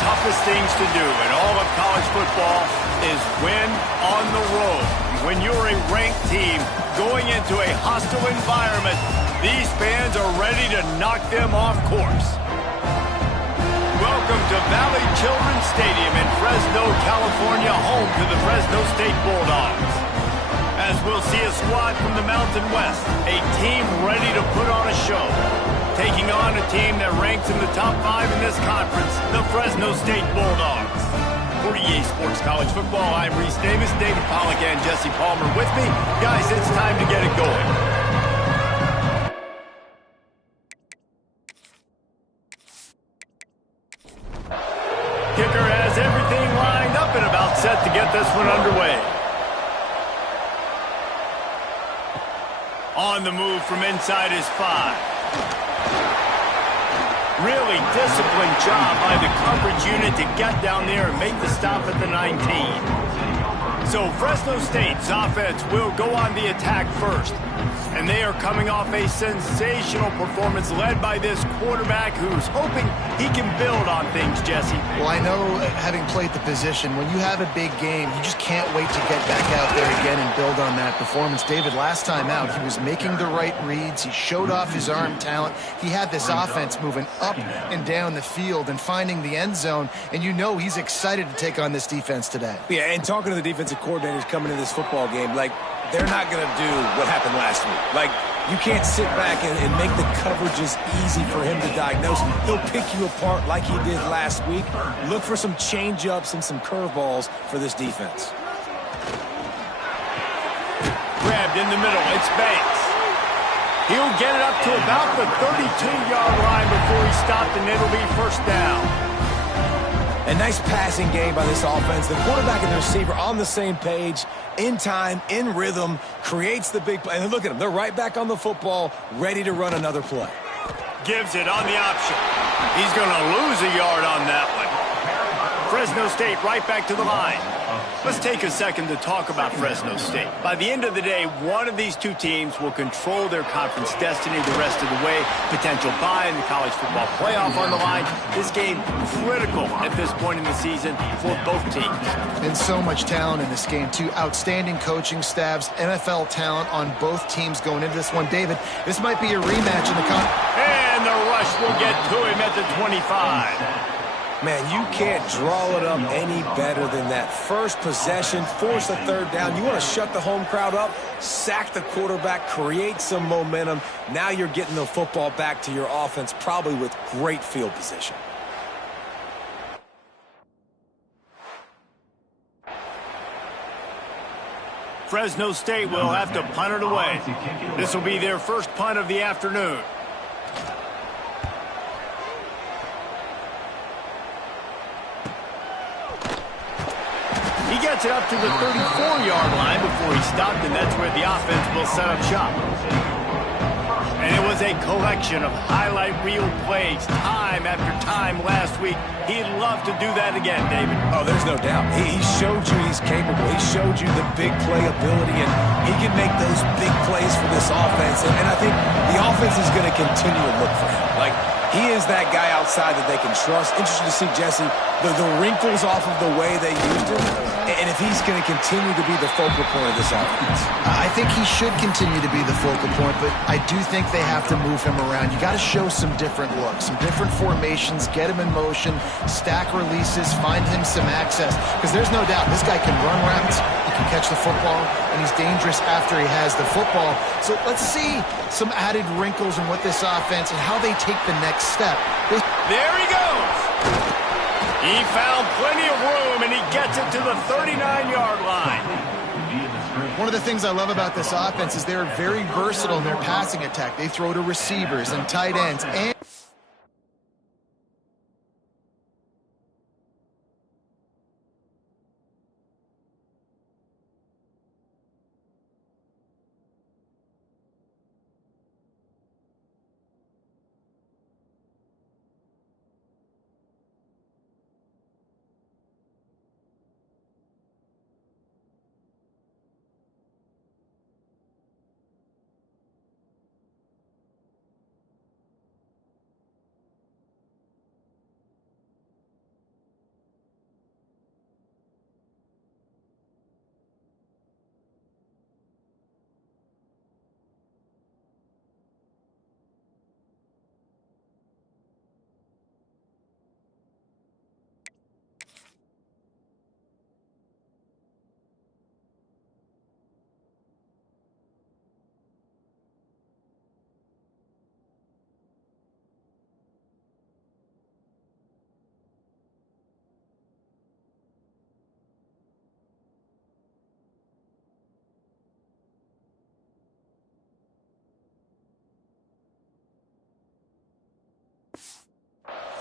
toughest things to do in all of college football is win on the road. When you're a ranked team going into a hostile environment, these fans are ready to knock them off course. Welcome to Valley Children's Stadium in Fresno, California, home to the Fresno State Bulldogs. As we'll see a squad from the Mountain West, a team ready to put on a show. Taking on a team that ranks in the top 5 in this conference, the Fresno State Bulldogs. For EA Sports College Football, I'm Reese Davis, David Pollack, and Jesse Palmer with me. Guys, it's time to get it going. Kicker has everything lined up and about set to get this one underway. On the move from inside his 5. Really disciplined job by the coverage unit to get down there and make the stop at the 19. So Fresno State's offense will go on the attack first. And they are coming off a sensational performance led by this quarterback who's hoping he can build on things, Jesse. Well, I know, having played the position, when you have a big game, you just can't wait to get back out there again and build on that performance. David, last time out, he was making the right reads. He showed off his arm talent. He had this offense moving up and down the field and finding the end zone. And you know he's excited to take on this defense today. Yeah, and talking to the defensive coordinators coming into this football game, like, they're not going to do what happened last week. Like, you can't sit back and make the coverages easy for him to diagnose. He'll pick you apart like he did last week. Look for some change-ups and some curveballs for this defense. Grabbed in the middle. It's Banks. He'll get it up to about the 32-yard line before he stopped, and it'll be first down. A nice passing game by this offense. The quarterback and the receiver on the same page, in time, in rhythm, creates the big play. And look at them. They're right back on the football, ready to run another play. Gives it on the option. He's going to lose a yard on that one. Fresno State right back to the line. Let's take a second to talk about Fresno State. By the end of the day, one of these two teams will control their conference destiny the rest of the way. Potential bye in the college football playoff on the line. This game critical at this point in the season for both teams. And so much talent in this game, too. Outstanding coaching staffs, NFL talent on both teams going into this one. David, this might be a rematch in the And the rush will get to him at the 25. Man, you can't draw it up any better than that. First possession, force a third down. You want to shut the home crowd up, sack the quarterback, create some momentum. Now you're getting the football back to your offense, probably with great field position. Fresno State will have to punt it away. This will be their first punt of the afternoon. He gets it up to the 34-yard line before he stopped, and that's where the offense will set up shop. And it was a collection of highlight reel plays time after time last week. He'd love to do that again, David. Oh, there's no doubt. He showed you he's capable. He showed you the big play ability, and he can make those big plays for this offense. And I think the offense is going to continue to look for him. Like, he is that guy outside that they can trust. Interesting to see, Jesse, the wrinkles off of the way they used him, and if he's going to continue to be the focal point of this offense. I think he should continue to be the focal point, but I do think they have to move him around. You got to show some different looks, some different formations, get him in motion, stack releases, find him some access, because there's no doubt this guy can run routes, he can catch the football, and he's dangerous after he has the football. So let's see some added wrinkles in what this offense and how they take the next step. There he goes. He found plenty of room, and he gets it to the 39-yard line. One of the things I love about this offense is they're very versatile in their passing attack. They throw to receivers and tight ends and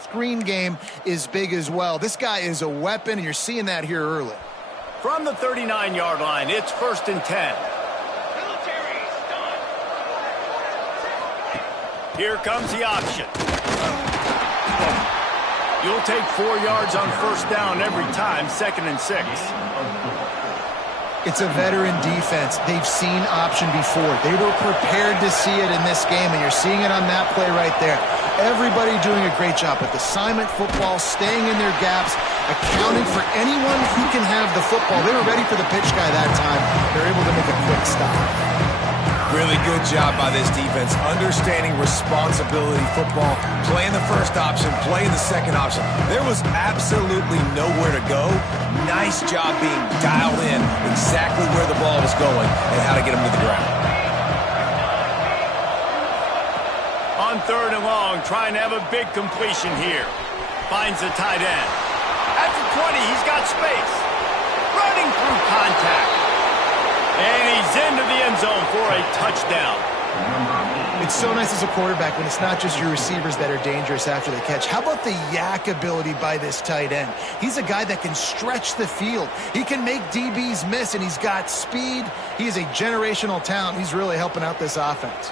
screen game is big as well. This guy is a weapon, and you're seeing that here early. From the 39-yard line, it's 1st and 10. Here comes the option. You'll take 4 yards on 1st down every time, 2nd and 6. It's a veteran defense. They've seen option before. They were prepared to see it in this game, and you're seeing it on that play right there. Everybody doing a great job with assignment football, staying in their gaps, accounting for anyone who can have the football. They were ready for the pitch guy that time. They're able to make a quick stop. Really good job by this defense, understanding responsibility football, playing the first option, playing the second option. There was absolutely nowhere to go. Nice job being dialed in exactly where the ball was going and how to get him to the ground. On 3rd and long, trying to have a big completion here. Finds the tight end. At the 20, he's got space. Running through contact. And he's into the end zone for a touchdown. It's so nice as a quarterback when it's not just your receivers that are dangerous after the catch. How about the yak ability by this tight end? He's a guy that can stretch the field. He can make DBs miss, and he's got speed. He is a generational talent. He's really helping out this offense.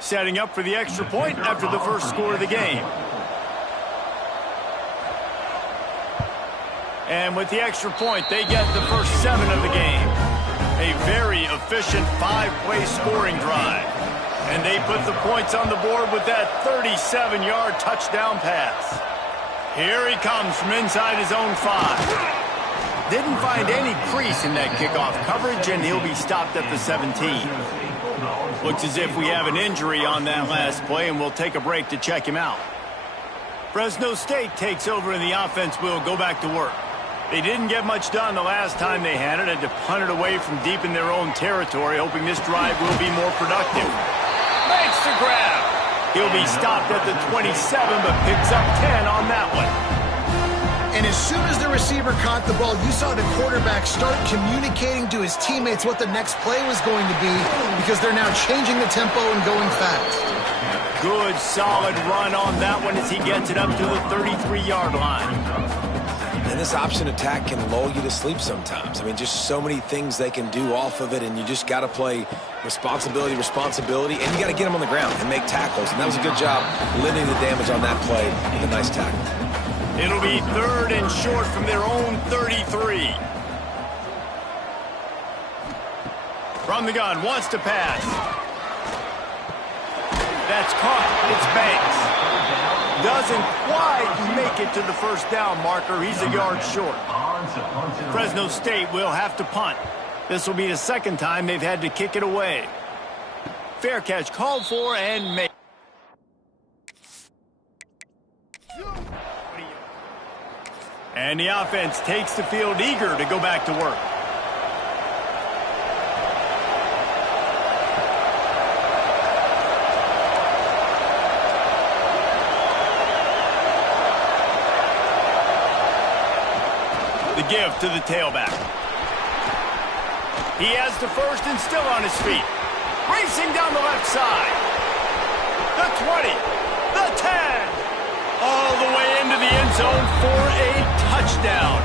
Setting up for the extra point after the first score of the game. And with the extra point, they get the first 7 of the game. A very efficient 5-play scoring drive. And they put the points on the board with that 37-yard touchdown pass. Here he comes from inside his own 5. Didn't find any crease in that kickoff coverage, and he'll be stopped at the 17. Looks as if we have an injury on that last play, and we'll take a break to check him out. Fresno State takes over, and the offense will go back to work. They didn't get much done the last time they had it. Had to punt it away from deep in their own territory, hoping this drive will be more productive. Makes the grab. He'll be stopped at the 27, but picks up 10 on that one. And as soon as the receiver caught the ball, you saw the quarterback start communicating to his teammates what the next play was going to be, because they're now changing the tempo and going fast. Good, solid run on that one as he gets it up to the 33-yard line. And this option attack can lull you to sleep sometimes. I mean, just so many things they can do off of it, and you just got to play responsibility, and you got to get them on the ground and make tackles. And that was a good job limiting the damage on that play with a nice tackle. It'll be 3rd and short from their own 33. From the gun, wants to pass. That's caught. It's Banks. Doesn't quite make it to the first down marker. He's a yard short. Fresno State will have to punt. This will be the second time they've had to kick it away. Fair catch called for and made. And the offense takes the field eager to go back to work. The give to the tailback. He has the first and still on his feet. Racing down the left side. The 20. The 10. All the way into the end zone for a touchdown.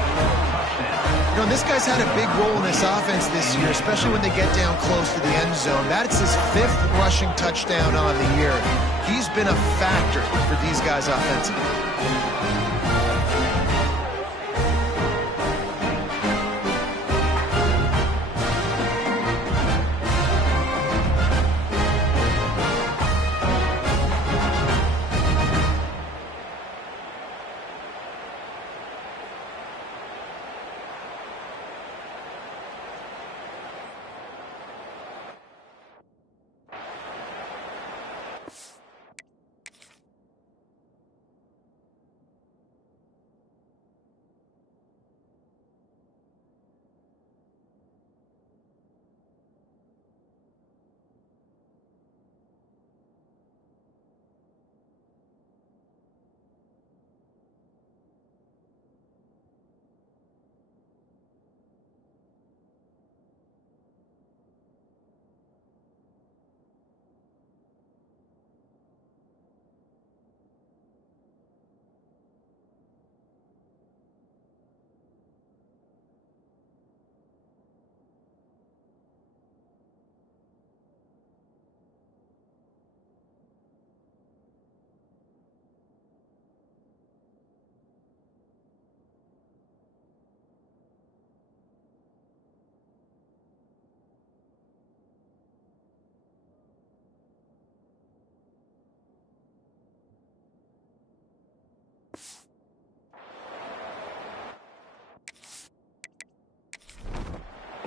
You know, this guy's had a big role in this offense this year, especially when they get down close to the end zone. That's his 5th rushing touchdown on the year. He's been a factor for these guys offensively.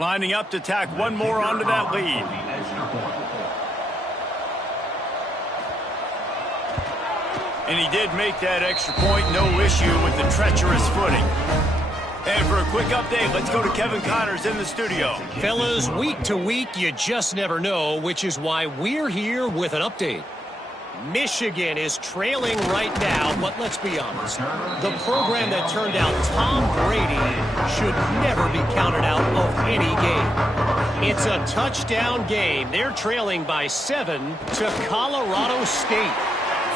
Lining up to tack one more onto that lead. And he did make that extra point, no issue with the treacherous footing. And for a quick update, let's go to Kevin Connors in the studio. Fellas, week to week, you just never know, which is why we're here with an update. Michigan is trailing right now, but let's be honest. The program that turned out Tom Brady should never be counted out of any game. It's a touchdown game. They're trailing by 7 to Colorado State.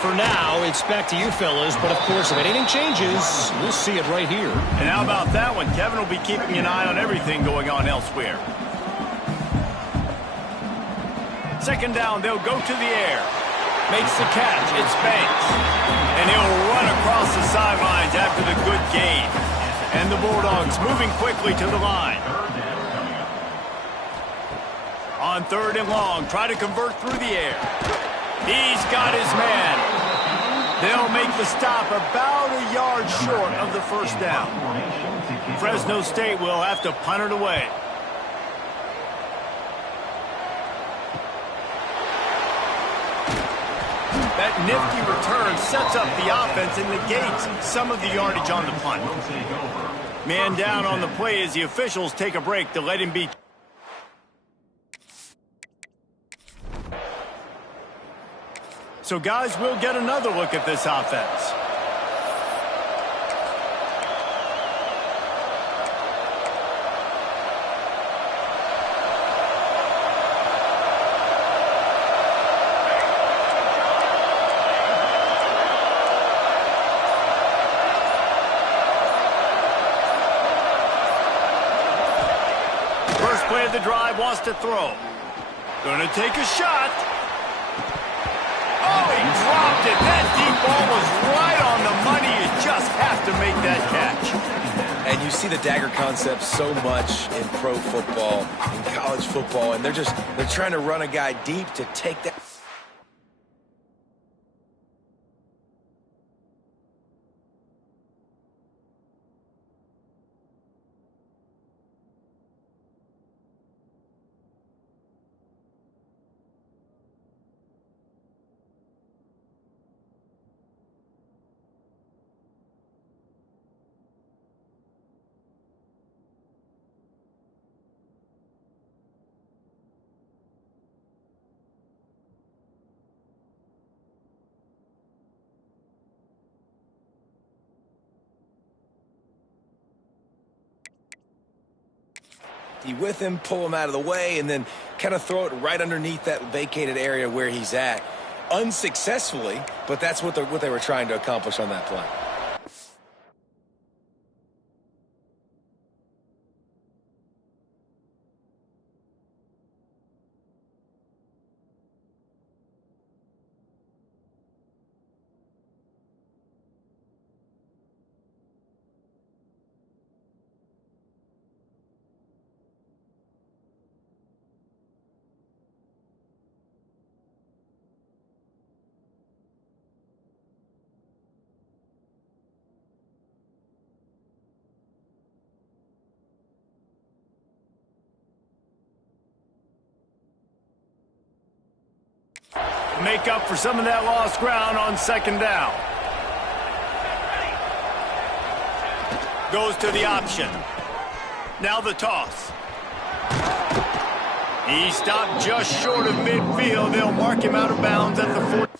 For now, it's back to you fellas, but of course, if anything changes, we'll see it right here. And how about that one? Kevin will be keeping an eye on everything going on elsewhere. Second down, they'll go to the air. Makes the catch. It's Banks. And he'll run across the sidelines after the good gain. And the Bulldogs moving quickly to the line. On 3rd and long, try to convert through the air. He's got his man. They'll make the stop about a yard short of the first down. Fresno State will have to punt it away. That nifty return sets up the offense and negates some of the yardage on the punt. Man down on the play as the officials take a break to let him be. So, guys, we'll get another look at this offense. First play of the drive, wants to throw. Gonna take a shot. Oh, he dropped it. That deep ball was right on the money. You just have to make that catch. And you see the dagger concept so much in pro football, in college football, and they're trying to run a guy deep to take that. With him, pull him out of the way, and then kind of throw it right underneath that vacated area where he's at. Unsuccessfully, but that's what they were trying to accomplish on that play. Make up for some of that lost ground on 2nd down. Goes to the option. Now the toss. He stopped just short of midfield. They'll mark him out of bounds at the 40.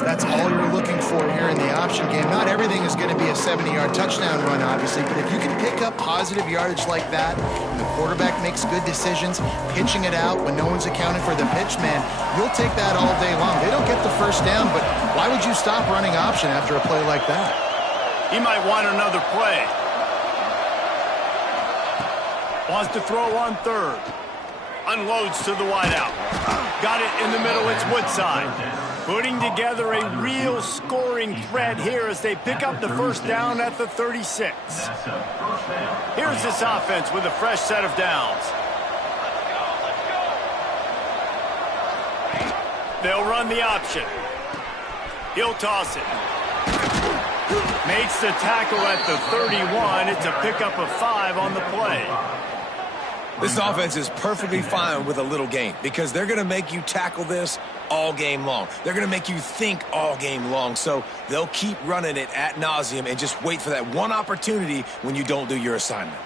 yards. That's all you're looking for here in the option game. Not everything is going to be a 70-yard touchdown run, obviously, but if you can pick up positive yardage like that, and the quarterback makes good decisions, pitching it out when no one's accounting for the pitch, man, you'll take that all day long. They don't get the first down, but why would you stop running option after a play like that? He might want another play. Wants to throw on third. Unloads to the wideout. Got it in the middle. It's Woodside. Putting together a real scoring threat here as they pick up the first down at the 36. Here's this offense with a fresh set of downs. They'll run the option. He'll toss it. Makes the tackle at the 31. It's a pickup of 5 on the play. This offense is perfectly fine with a little game because they're going to make you tackle this all game long. They're going to make you think all game long. So they'll keep running it ad nauseum and just wait for that one opportunity when you don't do your assignment.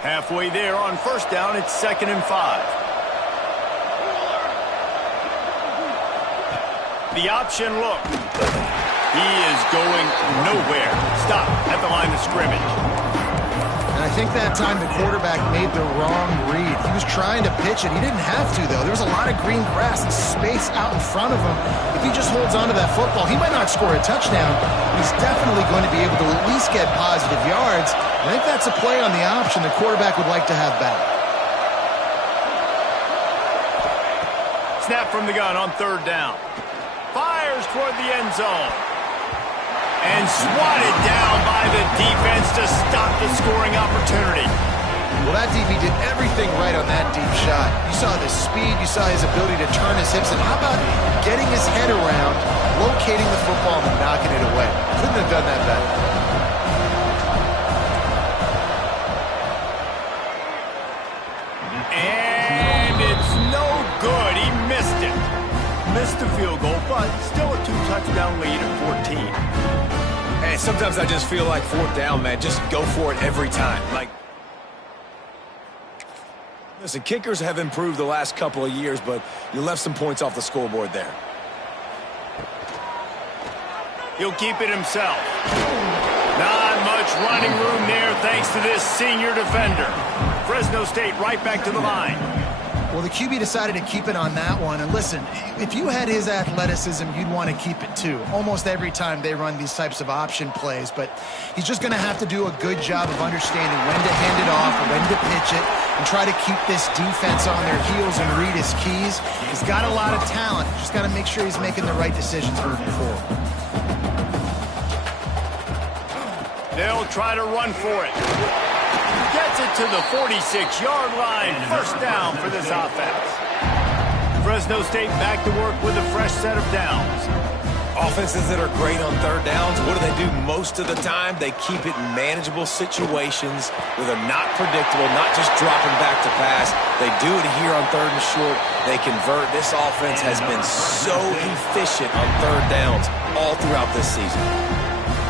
Halfway there on first down, it's 2nd and 5. The option look. He is going nowhere. Stop at the line of scrimmage. And I think that time the quarterback made the wrong read. He was trying to pitch it. He didn't have to, though. There was a lot of green grass and space out in front of him. If he just holds on to that football, he might not score a touchdown, but he's definitely going to be able to at least get positive yards. I think that's a play on the option the quarterback would like to have back. Snap from the gun on third down. Fires toward the end zone. And swatted down by the defense to stop the scoring opportunity. Well, that DB did everything right on that deep shot. You saw the speed, you saw his ability to turn his hips, and how about getting his head around, locating the football and knocking it away? Couldn't have done that better. And it's no good. He missed it. Missed the field goal, but still a 2-touchdown lead at 14. Hey, sometimes I just feel like fourth down, man. Just go for it every time. Listen, kickers have improved the last couple of years, but you left some points off the scoreboard there. He'll keep it himself. Not much running room there thanks to this senior defender. Fresno State right back to the line. Well, the QB decided to keep it on that one. And listen, if you had his athleticism, you'd want to keep it too. Almost every time they run these types of option plays. But he's just going to have to do a good job of understanding when to hand it off, when to pitch it, and try to keep this defense on their heels and read his keys. He's got a lot of talent. Just got to make sure he's making the right decisions moving forward. They'll try to run for it. Gets it to the 46-yard line. First down for this offense. Fresno State back to work with a fresh set of downs. Offenses that are great on third downs, what do? Most of the time? They keep it in manageable situations where they're not predictable, not just dropping back to pass. They do it here on third and short. They convert. This offense has been so efficient on third downs all throughout this season.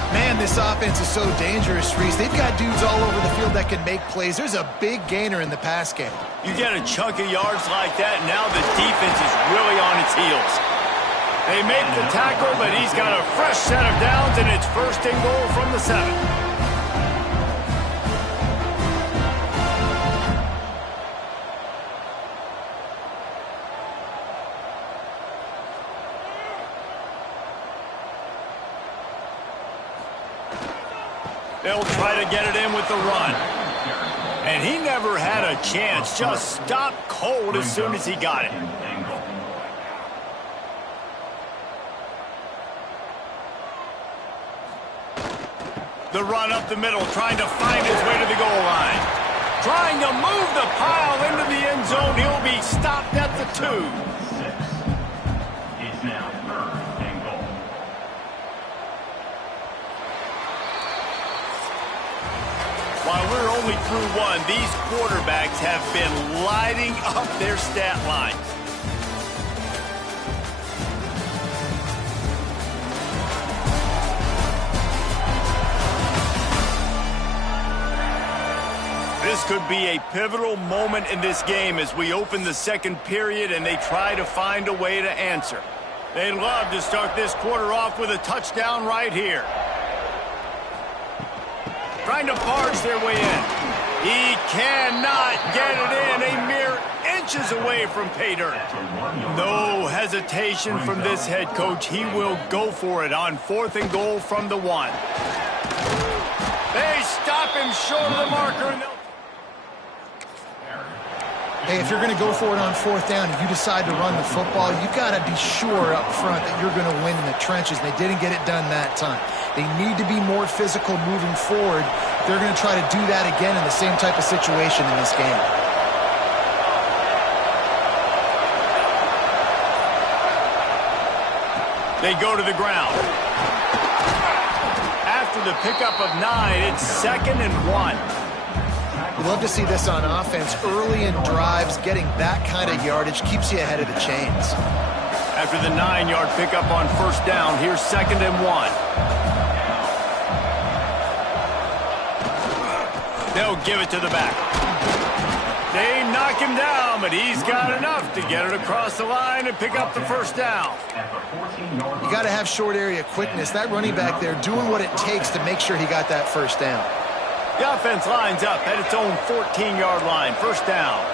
Man, this offense is so dangerous, Reese. They've got dudes all over the field that can make plays. There's a big gainer in the pass game. You get a chunk of yards like that, and now the defense is really on its heels. They make the tackle, but he's got a fresh set of downs, and it's 1st and goal from the 7. They'll try to get it in with the run. And he never had a chance. Just stopped cold as soon as he got it. The run up the middle, trying to find his way to the goal line. Trying to move the pile into the end zone. He'll be stopped at the 2. While we're only through 1, these quarterbacks have been lighting up their stat lines. This This could be a pivotal moment in this game as we open the second period and they try to find a way to answer. They'd love to start this quarter off with a touchdown right here. Trying to barge their way in. He cannot get it in. A mere inches away from pay dirt. No hesitation from this head coach. He will go for it on 4th and goal from the 1. They stop him short of the marker. Hey, if you're going to go for it on 4th down and you decide to run the football, you've got to be sure up front that you're going to win in the trenches. They didn't get it done that time. They need to be more physical moving forward. They're going to try to do that again in the same type of situation in this game. They go to the ground. After the pickup of 9, it's 2nd and 1. We love to see this on offense. Early in drives, getting that kind of yardage keeps you ahead of the chains. After the 9-yard pickup on 1st down, here's 2nd and 1. They'll give it to the back. They knock him down, but he's got enough to get it across the line and pick up the 1st down. You got to have short area quickness. That running back there doing what it takes to make sure he got that 1st down. The offense lines up at its own 14-yard line. 1st down.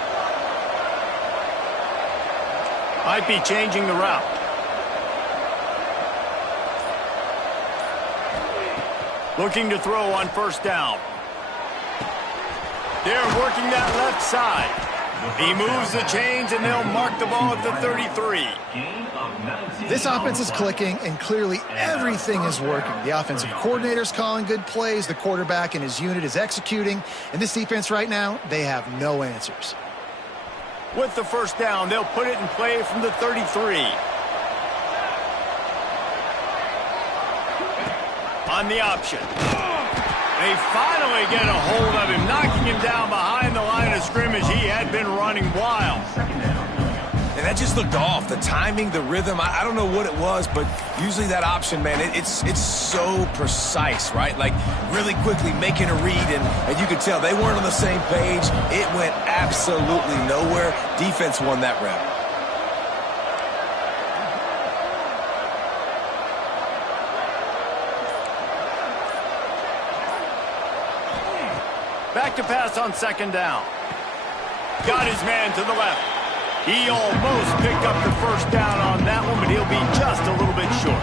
Might be changing the route. Looking to throw on 1st down. They're working that left side. He moves the chains, and they'll mark the ball at the 33. This offense is clicking, and clearly everything is working. The offensive coordinator's calling good plays. The quarterback and his unit is executing. And this defense right now, they have no answers. With the 1st down, they'll put it in play from the 33. On the option. They finally get a hold of him, knocking him down behind the line of scrimmage. He had been running wild. And that just looked off. The timing, the rhythm, I don't know what it was, but usually that option, man, it's so precise, right? Like really quickly making a read, and you could tell they weren't on the same page. It went absolutely nowhere. Defense won that round. Back to pass on 2nd down. Got his man to the left. He almost picked up the 1st down on that one, but he'll be just a little bit short.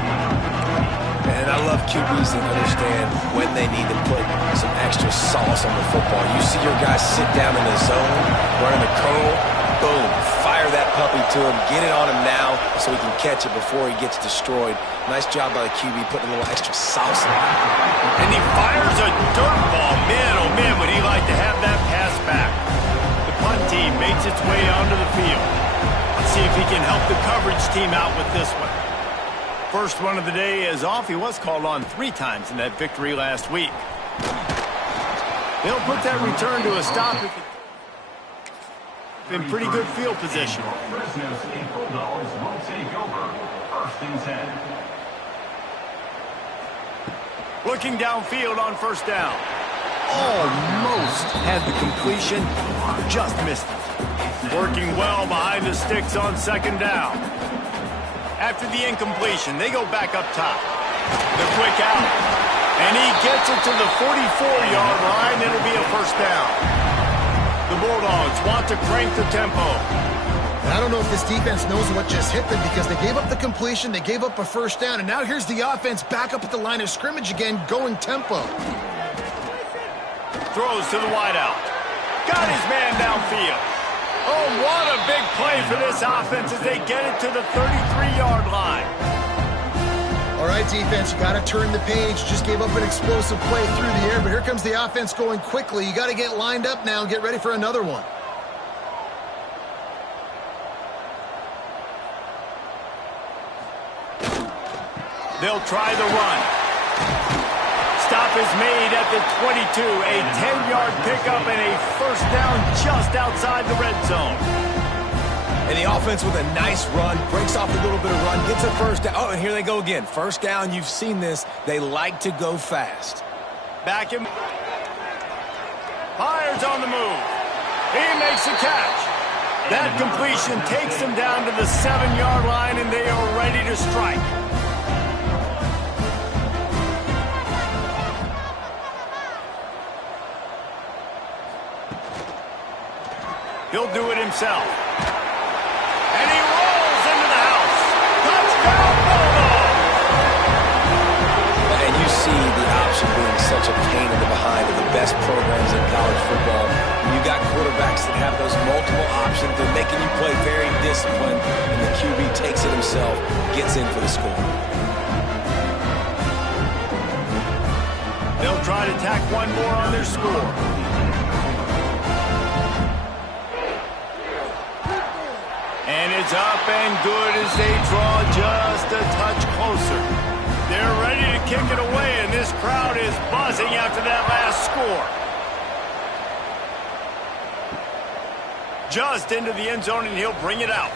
And I love QBs that understand when they need to put some extra sauce on the football. You see your guys sit down in the zone, running a curl, boom, fire that puppy to him, get it on him now so he can catch it before he gets destroyed. Nice job by the QB putting a little extra sauce on it. And he fires a dirt ball. Man, oh man, would he like to have that pass back. The punt team makes its way onto the field. Let's see if he can help the coverage team out with this one. First one of the day is off. He was called on 3 times in that victory last week. They'll put that return to a stop in pretty good field position. Looking downfield on 1st down. Almost had the completion, just missed it. Working well behind the sticks on 2nd down. After the incompletion, they go back up top. The quick out. And he gets it to the 44-yard line. It'll be a 1st down. The Bulldogs want to crank the tempo. And I don't know if this defense knows what just hit them because they gave up the completion, they gave up a 1st down, and now here's the offense back up at the line of scrimmage again, going tempo. Throws to the wideout. Got his man downfield. Oh, what a big play for this offense as they get it to the 33-yard line. All right, defense, you got to turn the page. Just gave up an explosive play through the air, but here comes the offense going quickly. You got to get lined up now and get ready for another one. They'll try the run. Stop is made at the 22. A 10-yard pickup and a 1st down just outside the red zone. And the offense with a nice run, breaks off a little bit of run, gets a 1st down. Oh, and here they go again. 1st down, you've seen this. They like to go fast. Back him. Fires Fires on the move. He makes a catch. That completion takes them down to the 7-yard line, and they are ready to strike. He'll do it himself. And he rolls into the house. Touchdown, Bulldogs! And you see the option being such a pain in the behind of the best programs in college football. When you got quarterbacks that have those multiple options, they're making you play very disciplined, and the QB takes it himself, gets in for the score. They'll try to tack one more on their score. And it's up and good as they draw just a touch closer. They're ready to kick it away, and this crowd is buzzing after that last score. Just into the end zone, and he'll bring it out.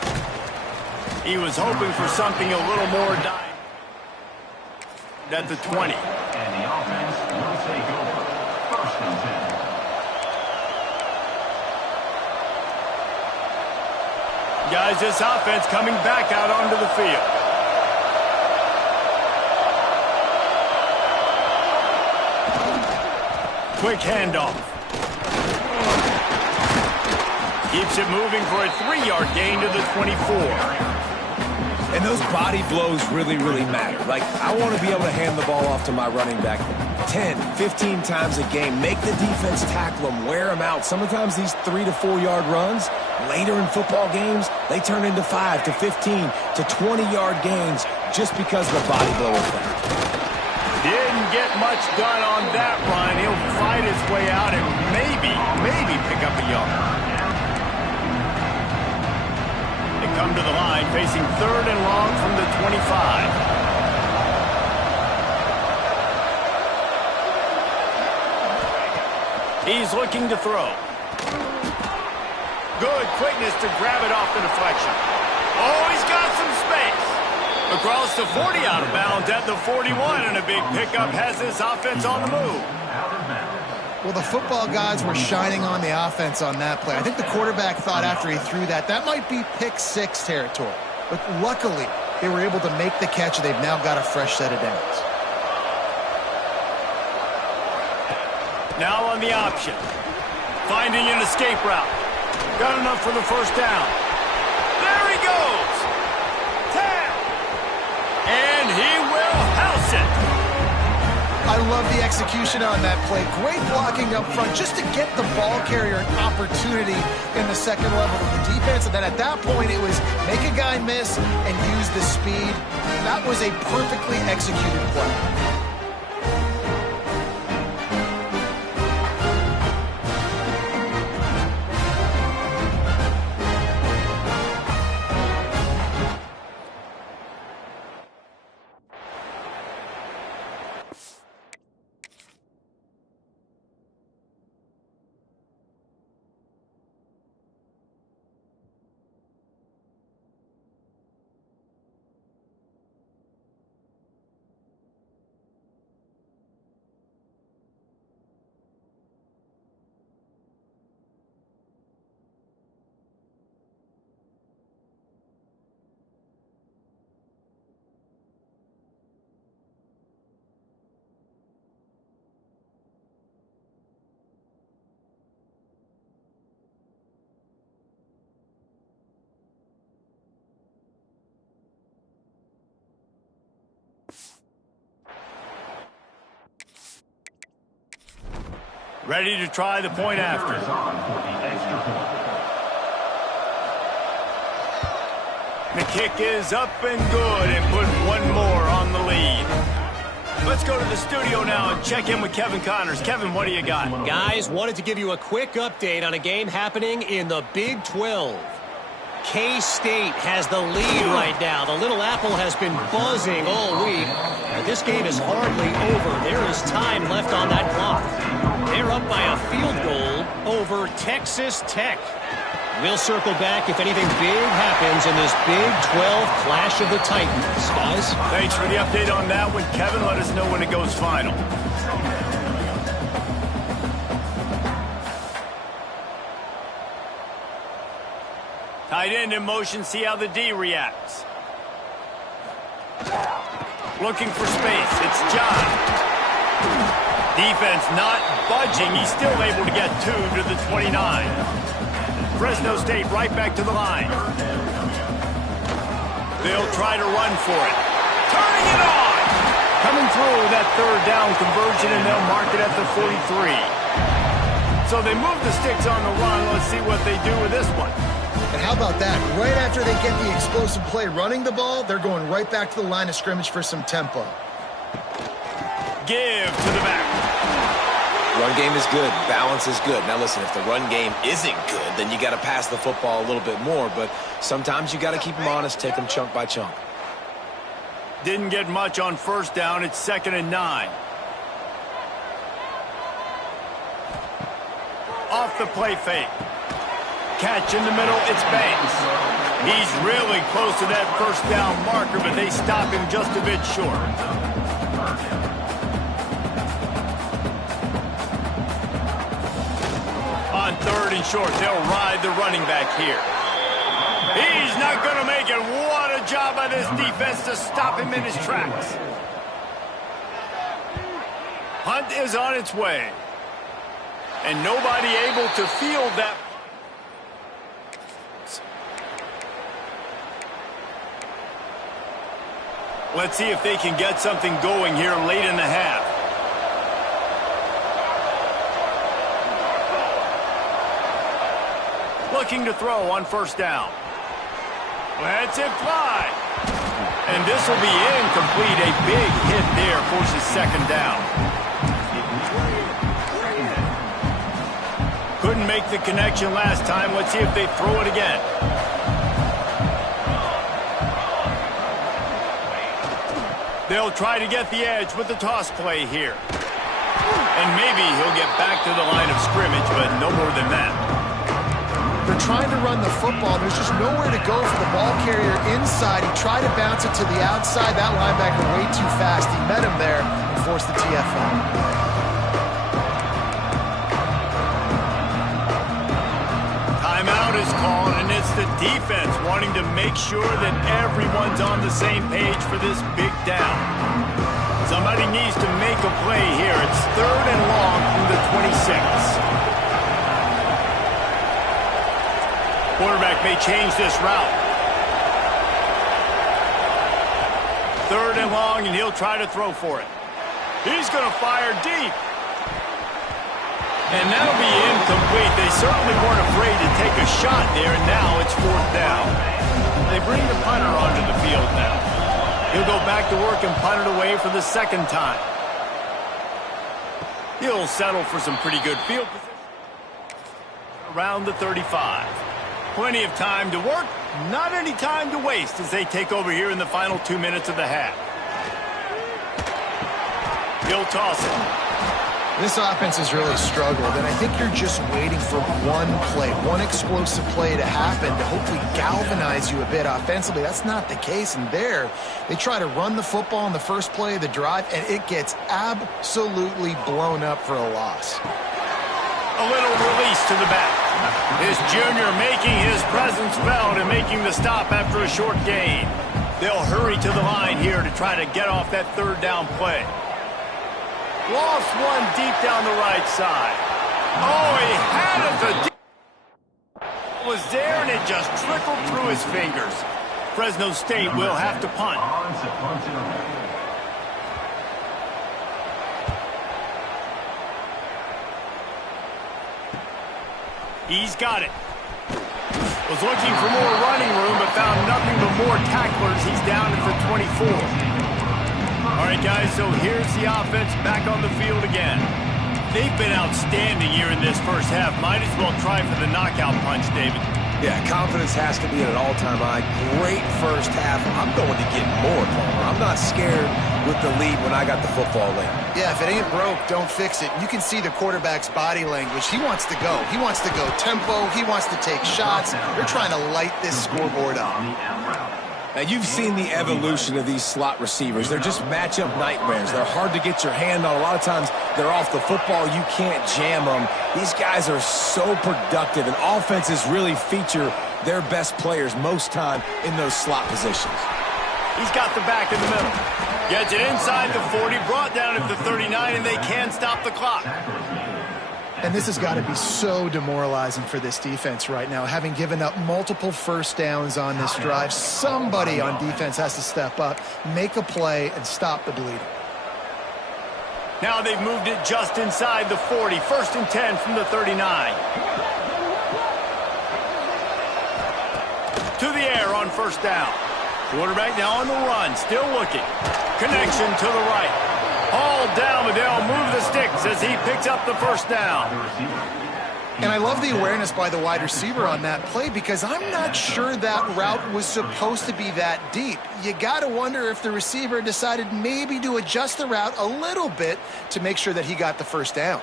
He was hoping for something a little more dire. At the 20. And the offense will take over. First and 10. Guys, this offense coming back out onto the field. Quick handoff. Keeps it moving for a 3-yard gain to the 24. And those body blows really, really matter. Like, I want to be able to hand the ball off to my running back 10, 15 times a game. Make the defense tackle them, wear them out. Sometimes these 3 to 4 yard runs, later in football games, they turn into 5 to 15 to 20-yard gains just because of the body blow effect. Didn't get much done on that run. He'll fight his way out and maybe pick up a yard. They come to the line facing 3rd and long from the 25. He's looking to throw. Good quickness to grab it off the deflection. Oh, he's got some space. Across the 40, out of bounds at the 41, and a big pickup has this offense on the move. Well, the football gods were shining on the offense on that play. I think the quarterback thought after he threw that might be pick 6 territory. But luckily, they were able to make the catch. They've now got a fresh set of downs. Now on the option. Finding an escape route. Got enough for the first down. There he goes. 10. And he will house it. I love the execution on that play. Great blocking up front just to get the ball carrier an opportunity in the second level of the defense. And then at that point, it was make a guy miss and use the speed. That was a perfectly executed play. Ready to try the point after. The kick is up and good and put one more on the lead. Let's go to the studio now and check in with Kevin Connors. Kevin, what do you got? Guys, wanted to give you a quick update on a game happening in the Big 12. K-State has the lead right now. The Little Apple has been buzzing all week. And this game is hardly over. There is time left on that clock. They're up by a field goal over Texas Tech. We'll circle back if anything big happens in this Big 12 Clash of the Titans. Guys? Thanks for the update on that one, Kevin. Let us know when it goes final. Tight end in motion, see how the D reacts. Looking for space, it's John. Defense not budging, he's still able to get 2 to the 29. Fresno State right back to the line. They'll try to run for it. Turning it on! Coming through with that third down conversion, and they'll mark it at the 43. So they move the sticks on the run. Let's see what they do with this one. And how about that? Right after they get the explosive play running the ball, they're going right back to the line of scrimmage for some tempo. Give to the back. Run game is good. Balance is good. Now listen, if the run game isn't good, then you got to pass the football a little bit more. But sometimes you got to keep them honest, take them chunk by chunk. Didn't get much on first down. It's 2nd and 9. Off the play fake. Catch in the middle, it's Banks. He's really close to that first down marker, but they stop him just a bit short. On 3rd and short, they'll ride the running back here. He's not going to make it. What a job by this defense to stop him in his tracks. Punt is on its way. And nobody able to field that. Let's see if they can get something going here late in the half. Looking to throw on first down. Let's it fly. And this will be incomplete. A big hit there forces 2nd down. Couldn't make the connection last time. Let's see if they throw it again. They'll try to get the edge with the toss play here. And maybe he'll get back to the line of scrimmage, but no more than that. They're trying to run the football. There's just nowhere to go for the ball carrier inside. He tried to bounce it to the outside. That linebacker way too fast. He met him there and forced the TFL. Timeout is called, and it's the defense wanting to make sure that everyone's on the same page for this big down. Somebody needs to make a play here. It's 3rd and long from the 26. Quarterback may change this route. 3rd and long, and he'll try to throw for it. He's going to fire deep. And that'll be incomplete. They certainly weren't afraid to take a shot there, and now it's 4th down. They bring the punter onto the field now. He'll go back to work and punt it away for the 2nd time. He'll settle for some pretty good field position. Around the 35. Plenty of time to work, not any time to waste as they take over here in the final 2 minutes of the half. He'll toss it. This offense has really struggled, and I think you're just waiting for one play, one explosive play to happen to hopefully galvanize you a bit offensively. That's not the case, and there, they try to run the football in the first play of the drive, and it gets absolutely blown up for a loss. A little release to the back. This junior making his presence felt and making the stop after a short gain. They'll hurry to the line here to try to get off that 3rd down play. Lost one deep down the right side. Oh, he had it. The was there, and it just trickled through his fingers. Fresno State will have to punt. He's got it. Was looking for more running room, but found nothing but more tacklers. He's down at the 24. All right, guys, so here's the offense back on the field again. They've been outstanding here in this first half. Might as well try for the knockout punch, David. Yeah, confidence has to be at an all-time high. Great first half. I'm going to get more, Palmer. I'm not scared with the lead when I got the football in. Yeah, if it ain't broke, don't fix it. You can see the quarterback's body language. He wants to go. He wants to go tempo. He wants to take shots. They're trying to light this scoreboard up. Now, you've seen the evolution of these slot receivers. They're just matchup nightmares. They're hard to get your hand on. A lot of times, they're off the football. You can't jam them. These guys are so productive, and offenses really feature their best players most time in those slot positions. He's got the back in the middle. Gets it inside the 40, brought down at the 39, and they can't stop the clock. And this has got to be so demoralizing for this defense right now. Having given up multiple first downs on this drive, somebody on defense has to step up, make a play, and stop the bleeding. Now they've moved it just inside the 40. 1st and 10 from the 39. To the air on 1st down. Quarterback now on the run, still looking. Connection to the right. Hauled down, but they'll move the sticks as he picks up the 1st down. And I love the awareness by the wide receiver on that play because I'm not sure that route was supposed to be that deep. You got to wonder if the receiver decided maybe to adjust the route a little bit to make sure that he got the 1st down.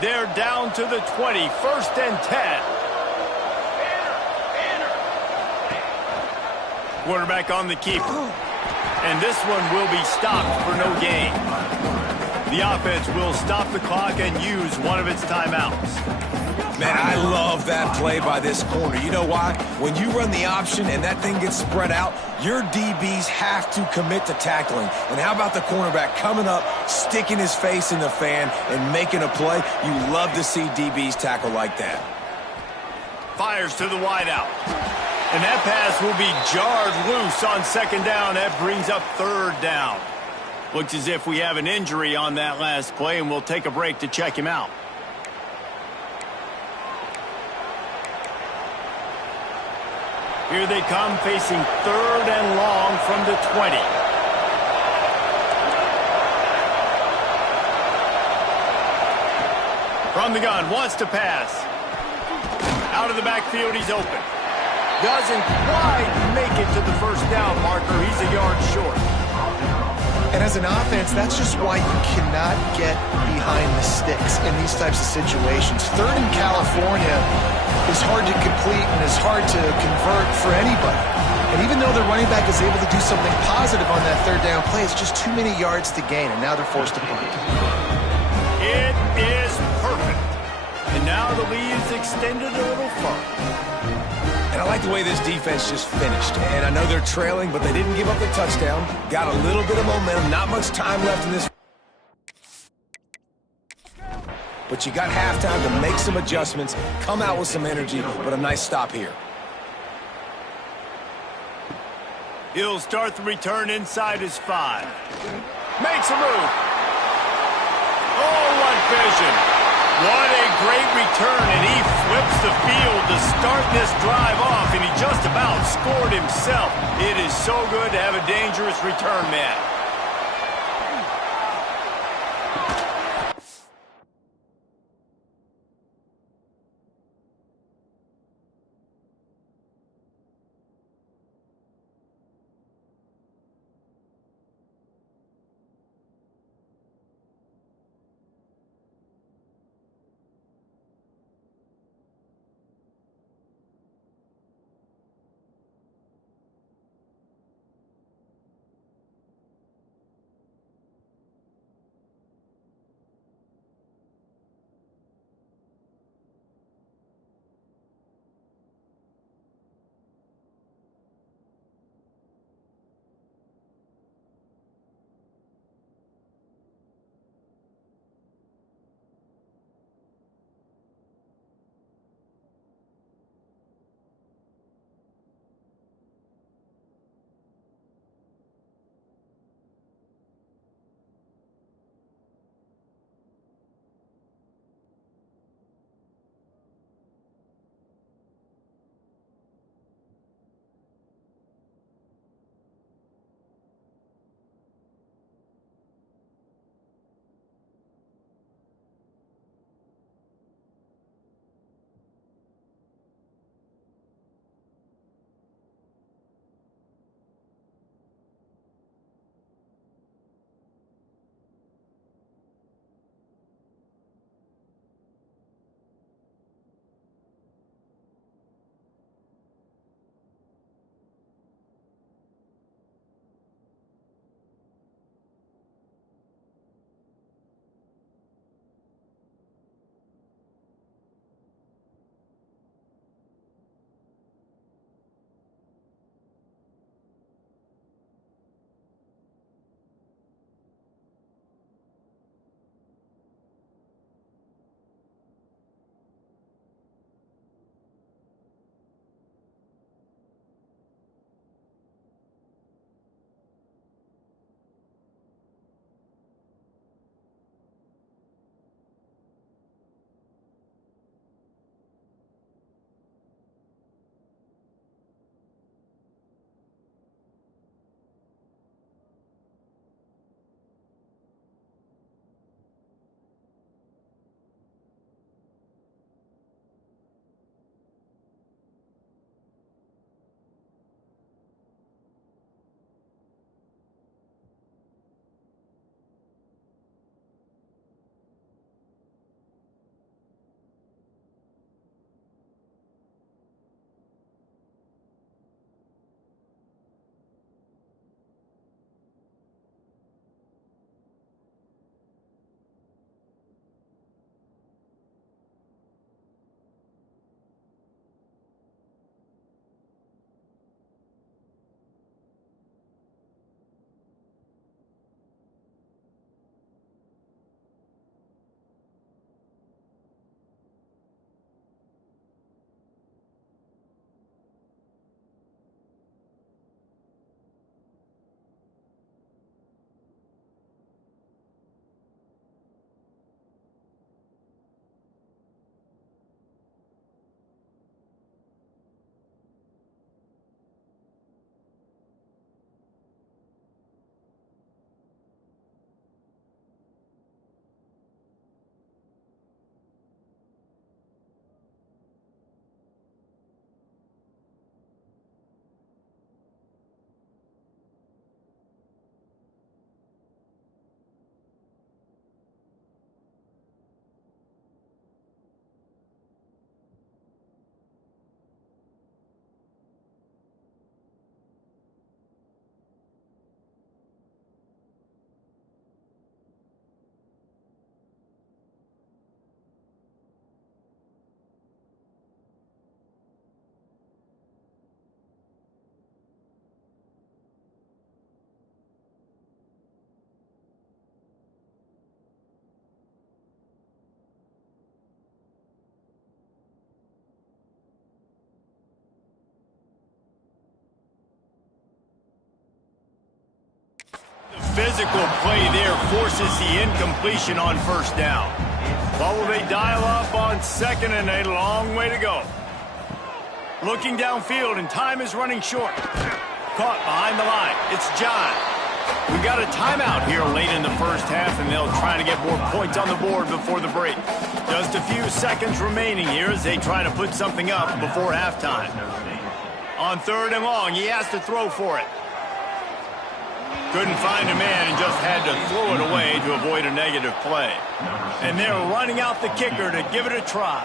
They're down to the 20, 1st and 10. Quarterback on the keeper. And this one will be stopped for no gain. The offense will stop the clock and use one of its timeouts. Man, I love that play by this corner. You know why? When you run the option and that thing gets spread out, your DBs have to commit to tackling. And how about the cornerback coming up, sticking his face in the fan, and making a play? You love to see DBs tackle like that. Fires to the wideout. And that pass will be jarred loose on 2nd down. That brings up 3rd down. Looks as if we have an injury on that last play, and we'll take a break to check him out. Here they come, facing 3rd and long from the 20. From the gun, wants to pass. Out of the backfield, he's open. Doesn't quite make it to the 1st down marker. He's a yard short. And as an offense, that's just why you cannot get behind the sticks in these types of situations. 3rd in California is hard to complete and is hard to convert for anybody. And even though the running back is able to do something positive on that 3rd down play, it's just too many yards to gain, and now they're forced to punt. It is perfect. And now the lead is extended a little further. And I like the way this defense just finished. And I know they're trailing, but they didn't give up the touchdown. Got a little bit of momentum. Not much time left in this. But you got halftime to make some adjustments, come out with some energy, but a nice stop here. He'll start the return inside his 5. Makes a move. Oh, what vision. What a great return, and he flips the field to start this drive off, and he just about scored himself. It is so good to have a dangerous return man. physical play there forces the incompletion on first down. What will they dial up on second, and a long way to go. Looking downfield, and time is running short. Caught behind the line. It's John. We got a timeout here late in the first half, and they'll try to get more points on the board before the break. Just a few seconds remaining here as they try to put something up before halftime. On 3rd and long, he has to throw for it. Couldn't find a man and just had to throw it away to avoid a negative play. And they're running out the kicker to give it a try.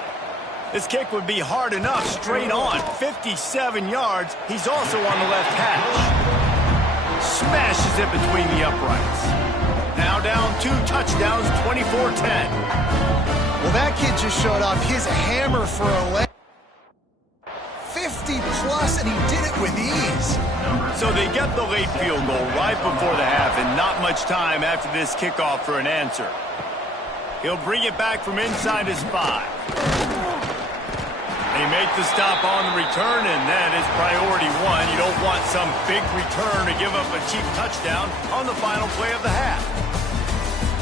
This kick would be hard enough straight on. 57 yards. He's also on the left hash. Smashes it between the uprights. Now down 2 touchdowns, 24-10. Well, that kid just showed off his hammer for a leg. 50-plus, and he did it with ease. So they get the late field goal right before the half, and not much time after this kickoff for an answer. He'll bring it back from inside his 5. They make the stop on the return, and that is priority 1. You don't want some big return to give up a cheap touchdown on the final play of the half.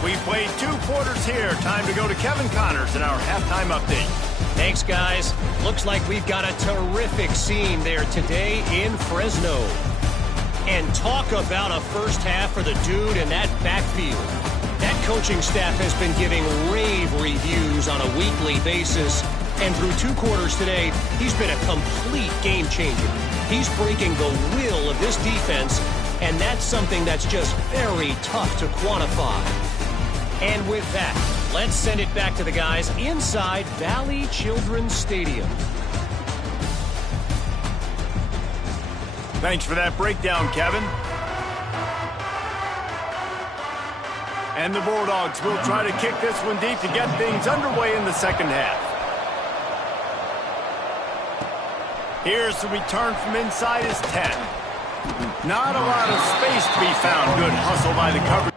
We played 2 quarters here. Time to go to Kevin Connors in our halftime update. Thanks, guys. Looks like we've got a terrific scene there today in Fresno. And talk about a first half for the dude in that backfield. That coaching staff has been giving rave reviews on a weekly basis. And through 2 quarters today, he's been a complete game changer. He's breaking the will of this defense, and that's something that's just very tough to quantify. And with that, let's send it back to the guys inside Valley Children's Stadium. Thanks for that breakdown, Kevin. And the Bulldogs will try to kick this one deep to get things underway in the second half. Here's the return from inside his 10. Not a lot of space to be found. Good hustle by the coverage.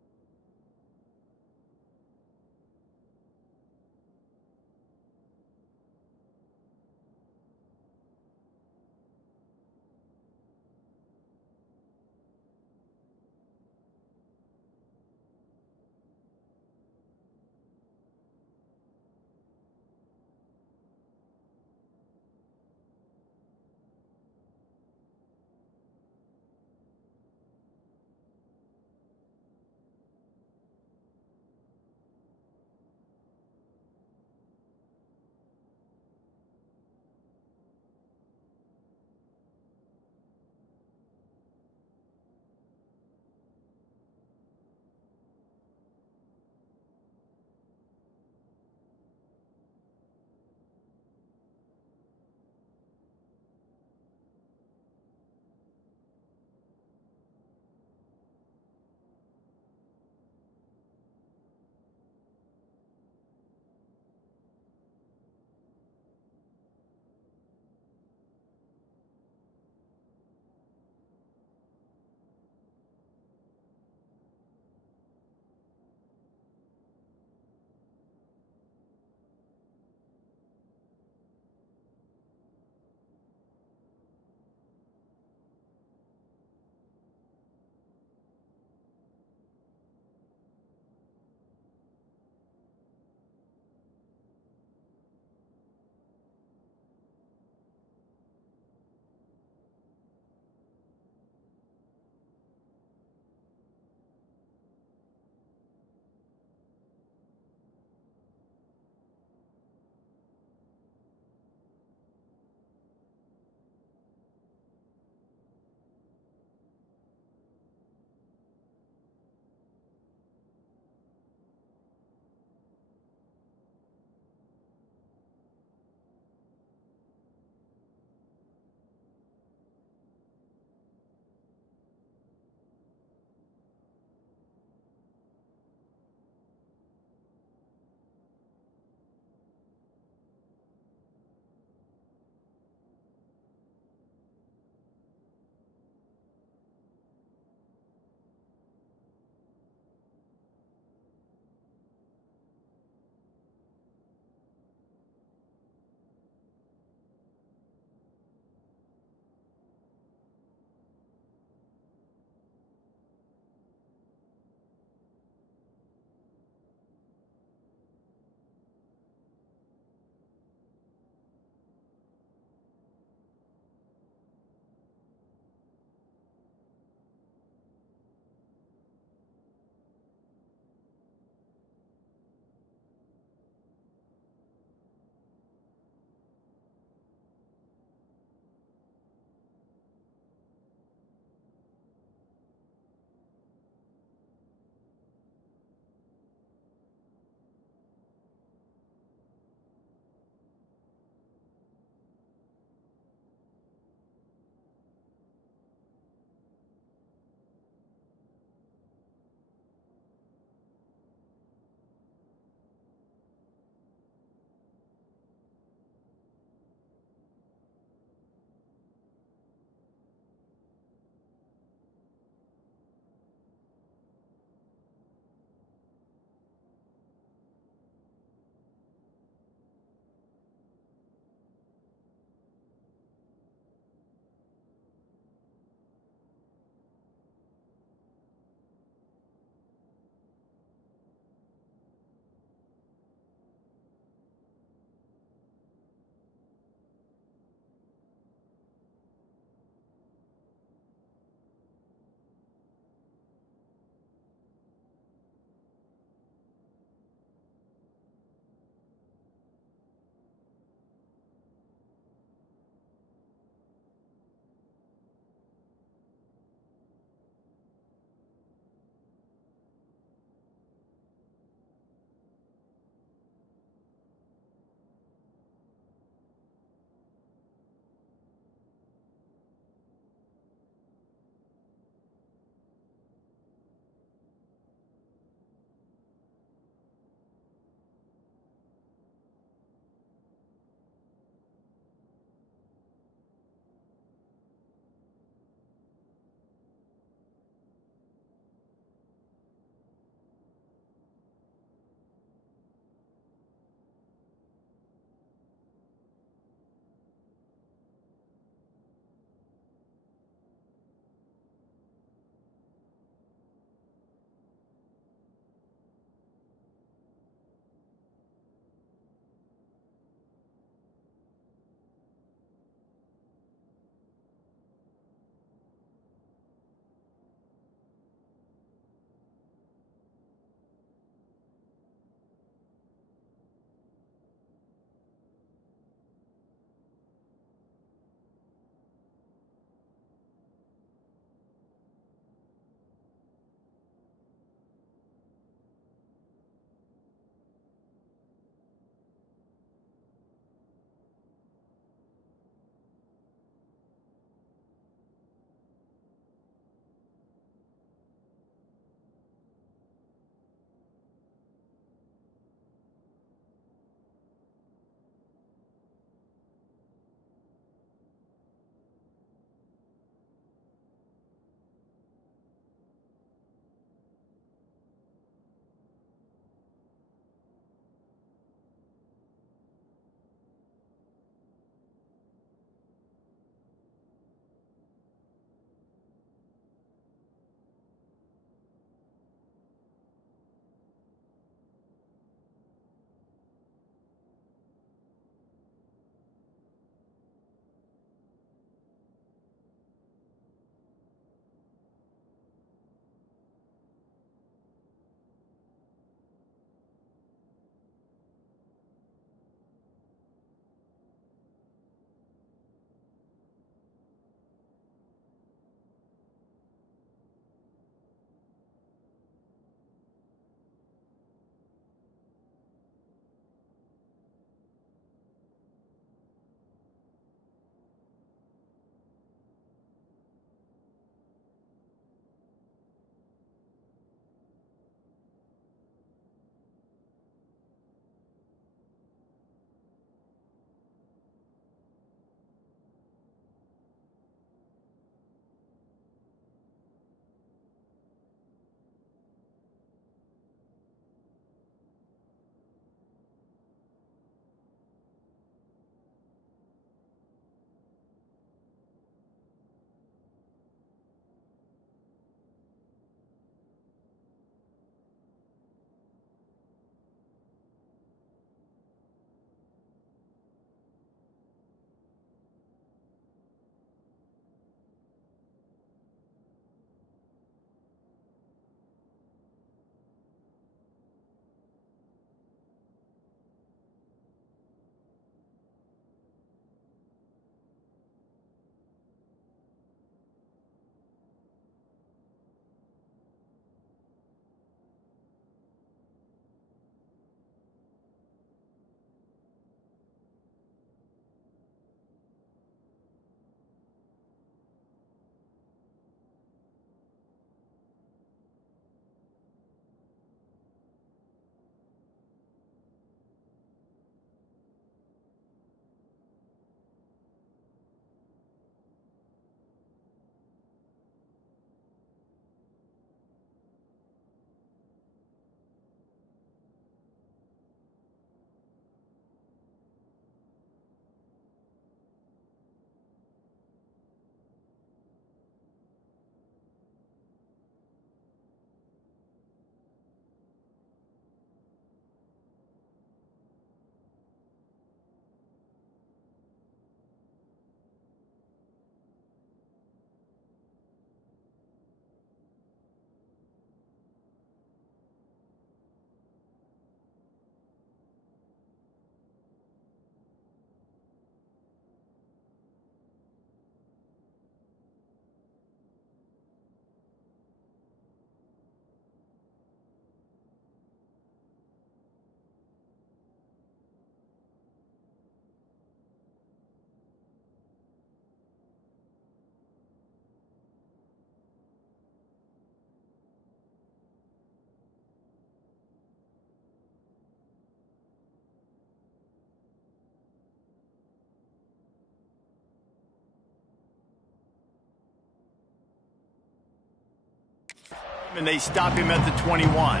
and they stop him at the 21.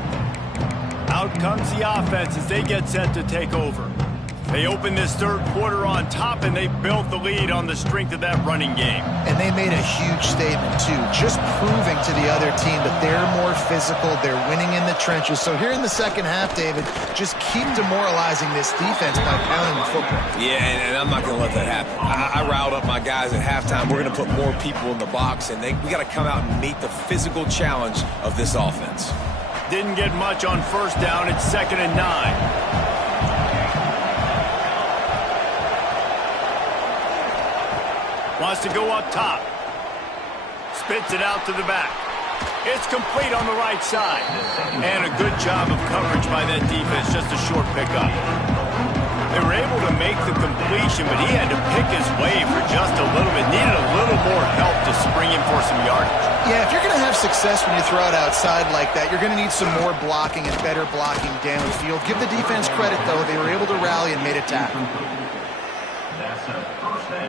Out comes the offense as they get set to take over. They open this third quarter on top, and they built the lead on the strength of that running game. And they made a huge statement, too, just proving to the other team that they're more physical, they're winning in the trenches. So here in the second half, David, just keep demoralizing this defense by pounding the football. Yeah, and I'm not going to let that happen. I riled up my guys at halftime. We're going to put more people in the box, and we got to come out and meet the physical challenge of this offense. Didn't get much on first down. It's 2nd and 9. Wants to go up top. Spits it out to the back. It's complete on the right side. And a good job of coverage by that defense. Just a short pickup. They were able to make the completion, but he had to pick his way for just a little bit. Needed a little more help to spring him for some yardage. Yeah, if you're going to have success when you throw it outside like that, you're going to need some more blocking and better blocking downfield. Give the defense credit, though. They were able to rally and made a tackle. That's a first down.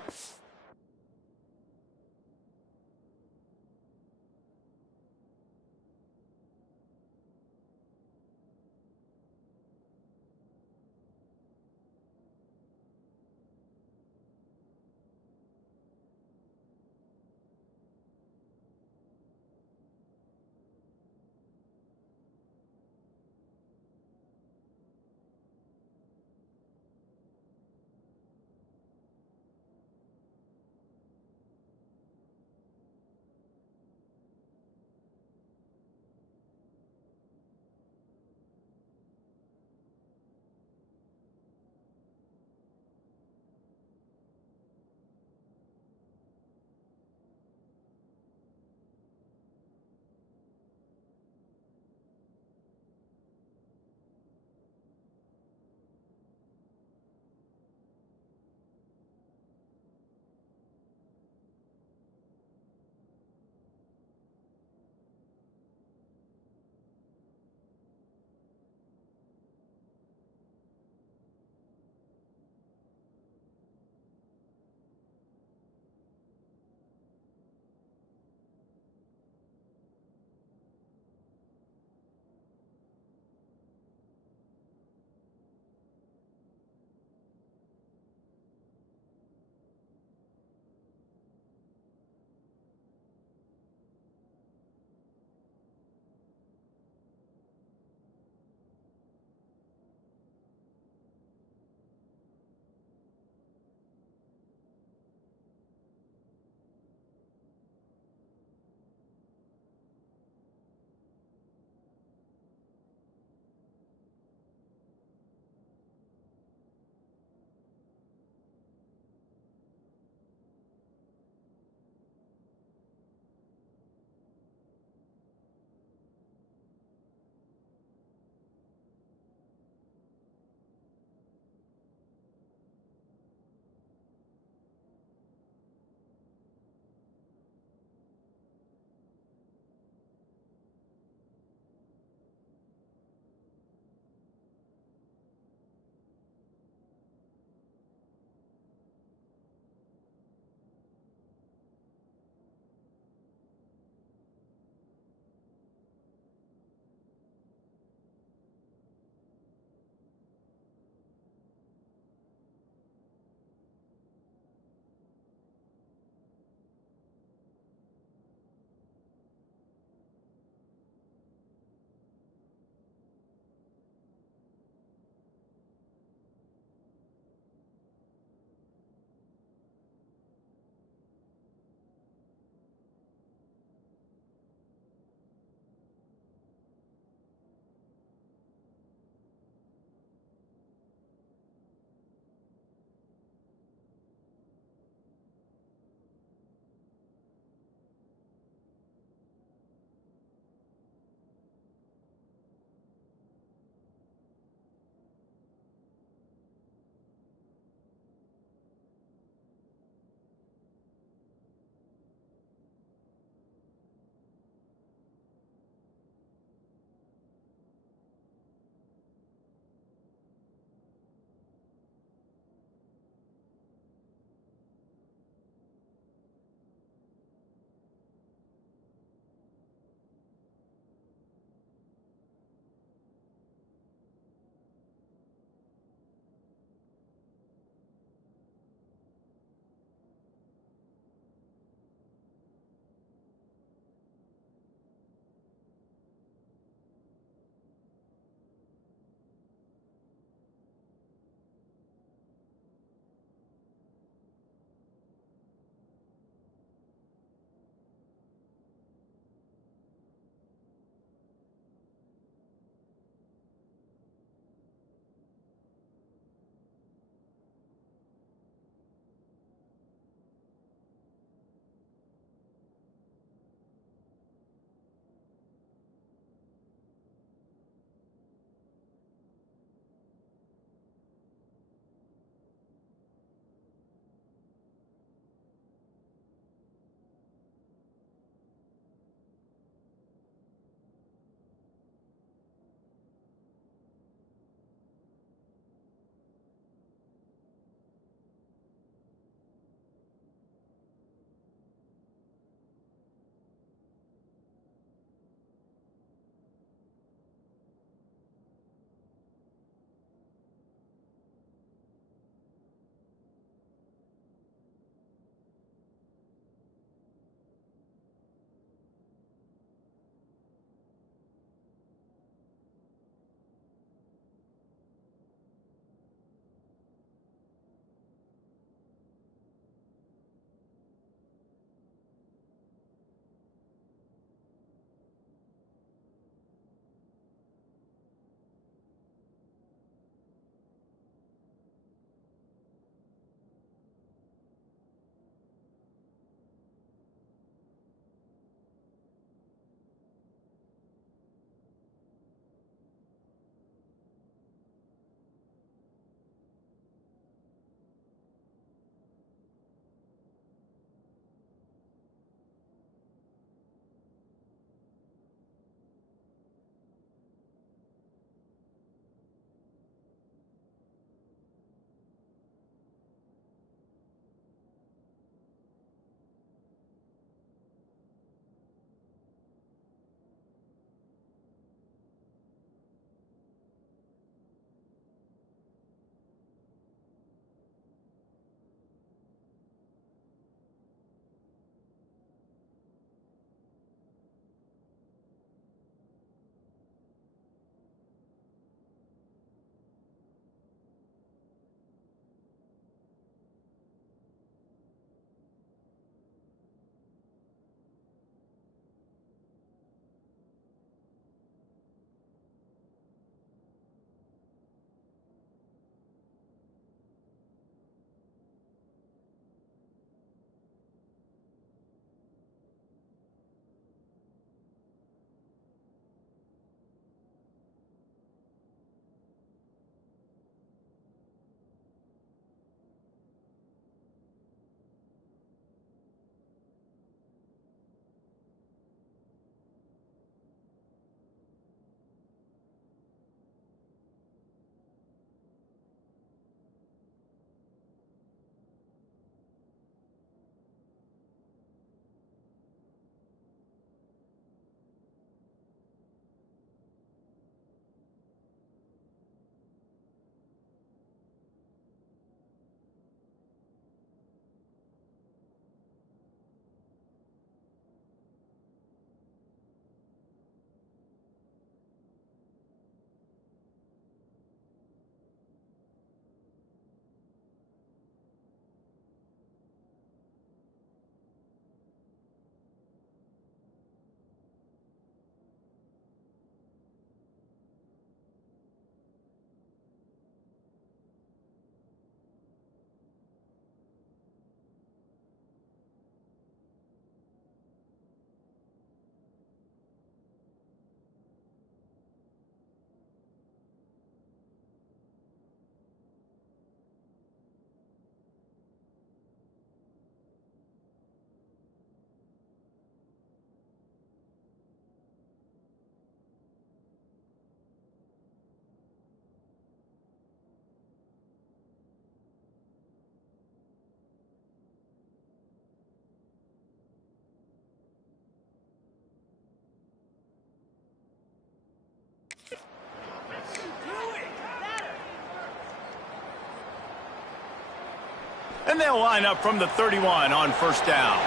And they'll line up from the 31 on first down.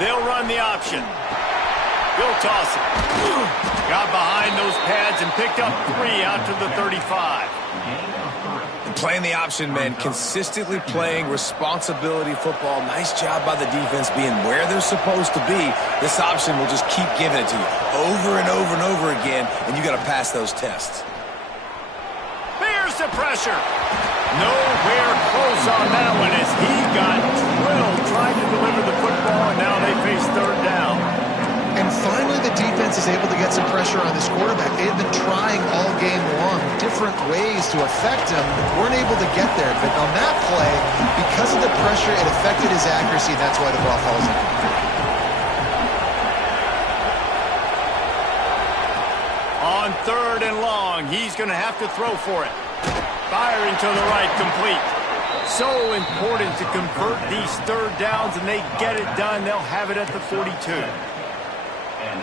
They'll run the option. He'll toss it. Got behind those pads and picked up 3 out to the 35. Playing the option, man, consistently playing responsibility football. Nice job by the defense being where they're supposed to be. This option will just keep giving it to you over and over and over again, and you got to pass those tests. Here's the pressure. Nowhere close on that one as he got drilled trying to deliver the football, and now they face third down. And finally, the defense is able to get some pressure on this quarterback. They have been trying all game long different ways to affect him, weren't able to get there. But on that play, because of the pressure, it affected his accuracy, and that's why the ball falls in. On 3rd and long, he's going to have to throw for it. Firing to the right, complete. So important to convert these third downs, and they get it done. They'll have it at the 42.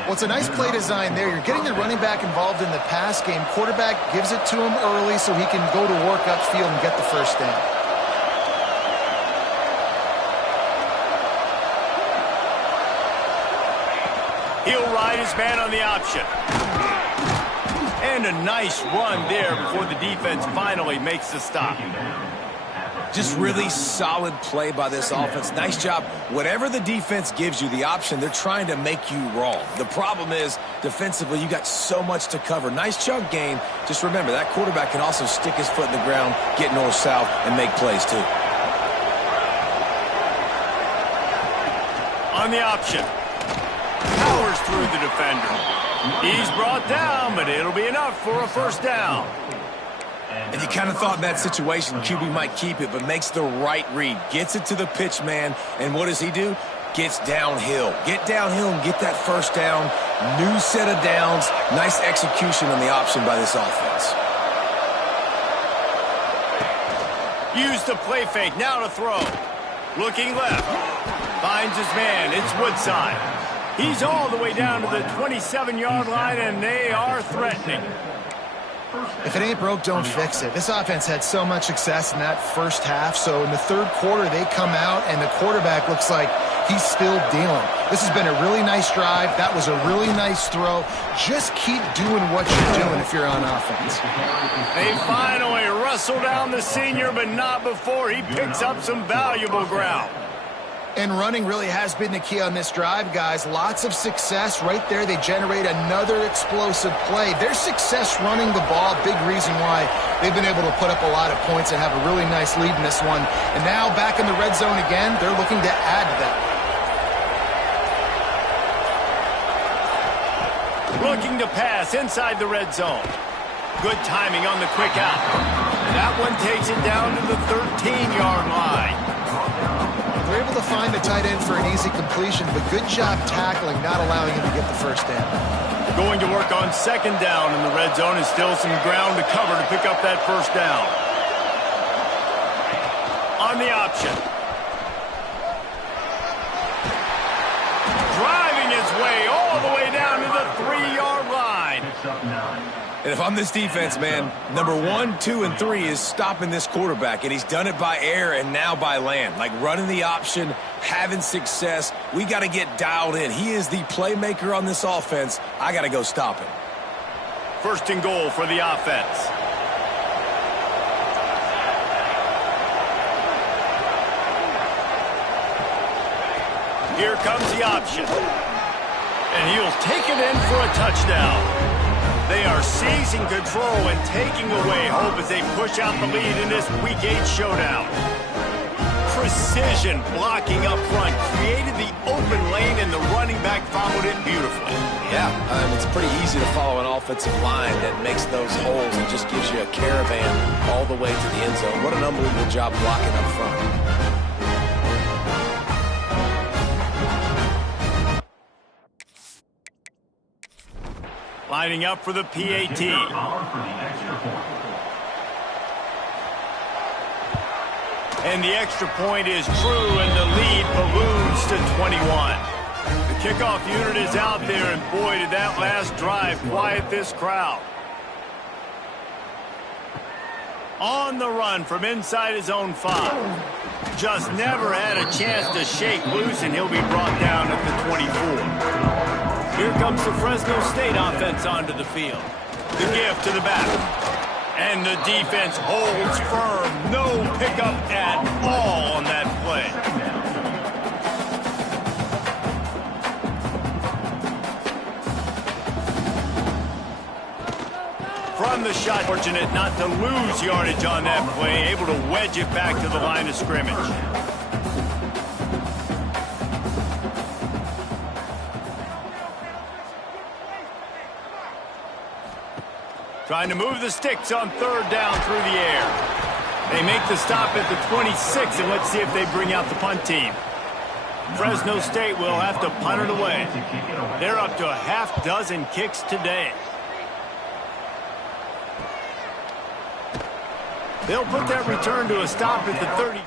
Well, it's a nice play design there. You're getting the running back involved in the pass game. Quarterback gives it to him early so he can go to work upfield and get the first down. He'll ride his man on the option. And a nice run there before the defense finally makes the stop. Just really solid play by this offense. Nice job. Whatever the defense gives you, the option, they're trying to make you wrong. The problem is, defensively, you got so much to cover. Nice chunk gain. Just remember, that quarterback can also stick his foot in the ground, get north-south, and make plays too. On the option. Powers through the defender. He's brought down, but it'll be enough for a first down. And you kind of thought in that situation QB might keep it, but makes the right read. Gets it to the pitch man, and what does he do? Gets downhill. Get downhill and get that first down. New set of downs. Nice execution on the option by this offense. Use the play fake. Now to throw. Looking left. Finds his man. It's Woodside. He's all the way down to the 27-yard line, and they are threatening. If it ain't broke, don't fix it. This offense had so much success in that first half, so in the third quarter, they come out, and the quarterback looks like he's still dealing. This has been a really nice drive. That was a really nice throw. Just keep doing what you're doing if you're on offense. They finally wrestle down the senior, but not before he picks up some valuable ground. And running really has been the key on this drive, guys. Lots of success right there. They generate another explosive play. Their success running the ball, big reason why they've been able to put up a lot of points and have a really nice lead in this one. And now back in the red zone again, they're looking to add to that. Looking to pass inside the red zone. Good timing on the quick out. That one takes it down to the 13-yard line. They're able to find the tight end for an easy completion, but good job tackling, not allowing him to get the first down. Going to work on second down in the red zone, and still some ground to cover to pick up that first down. On the option. Driving his way all the way down to the 3-yard line. And if I'm this defense, man, number 1, 2, and 3 is stopping this quarterback, and he's done it by air and now by land. Like running the option, having success. We got to get dialed in. He is the playmaker on this offense. I got to go stop him. First and goal for the offense. Here comes the option. And he'll take it in for a touchdown. They are seizing control and taking away hope as they push out the lead in this Week 8 showdown. Precision blocking up front created the open lane, and the running back followed it beautifully. Yeah, it's pretty easy to follow an offensive line that makes those holes and just gives you a caravan all the way to the end zone. What an unbelievable job blocking up front. Lining up for the PAT. And the extra point is true, and the lead balloons to 21. The kickoff unit is out there, and boy, did that last drive quiet this crowd. On the run from inside his own 5. Just never had a chance to shake loose, and he'll be brought down at the 24. Here comes the Fresno State offense onto the field. The give to the back. And the defense holds firm. No pickup at all on that play. From the shot, fortunate not to lose yardage on that play, able to wedge it back to the line of scrimmage. Trying to move the sticks on 3rd down through the air. They make the stop at the 26, and let's see if they bring out the punt team. Fresno State will have to punt it away. They're up to a half-dozen kicks today. They'll put that return to a stop at the 30.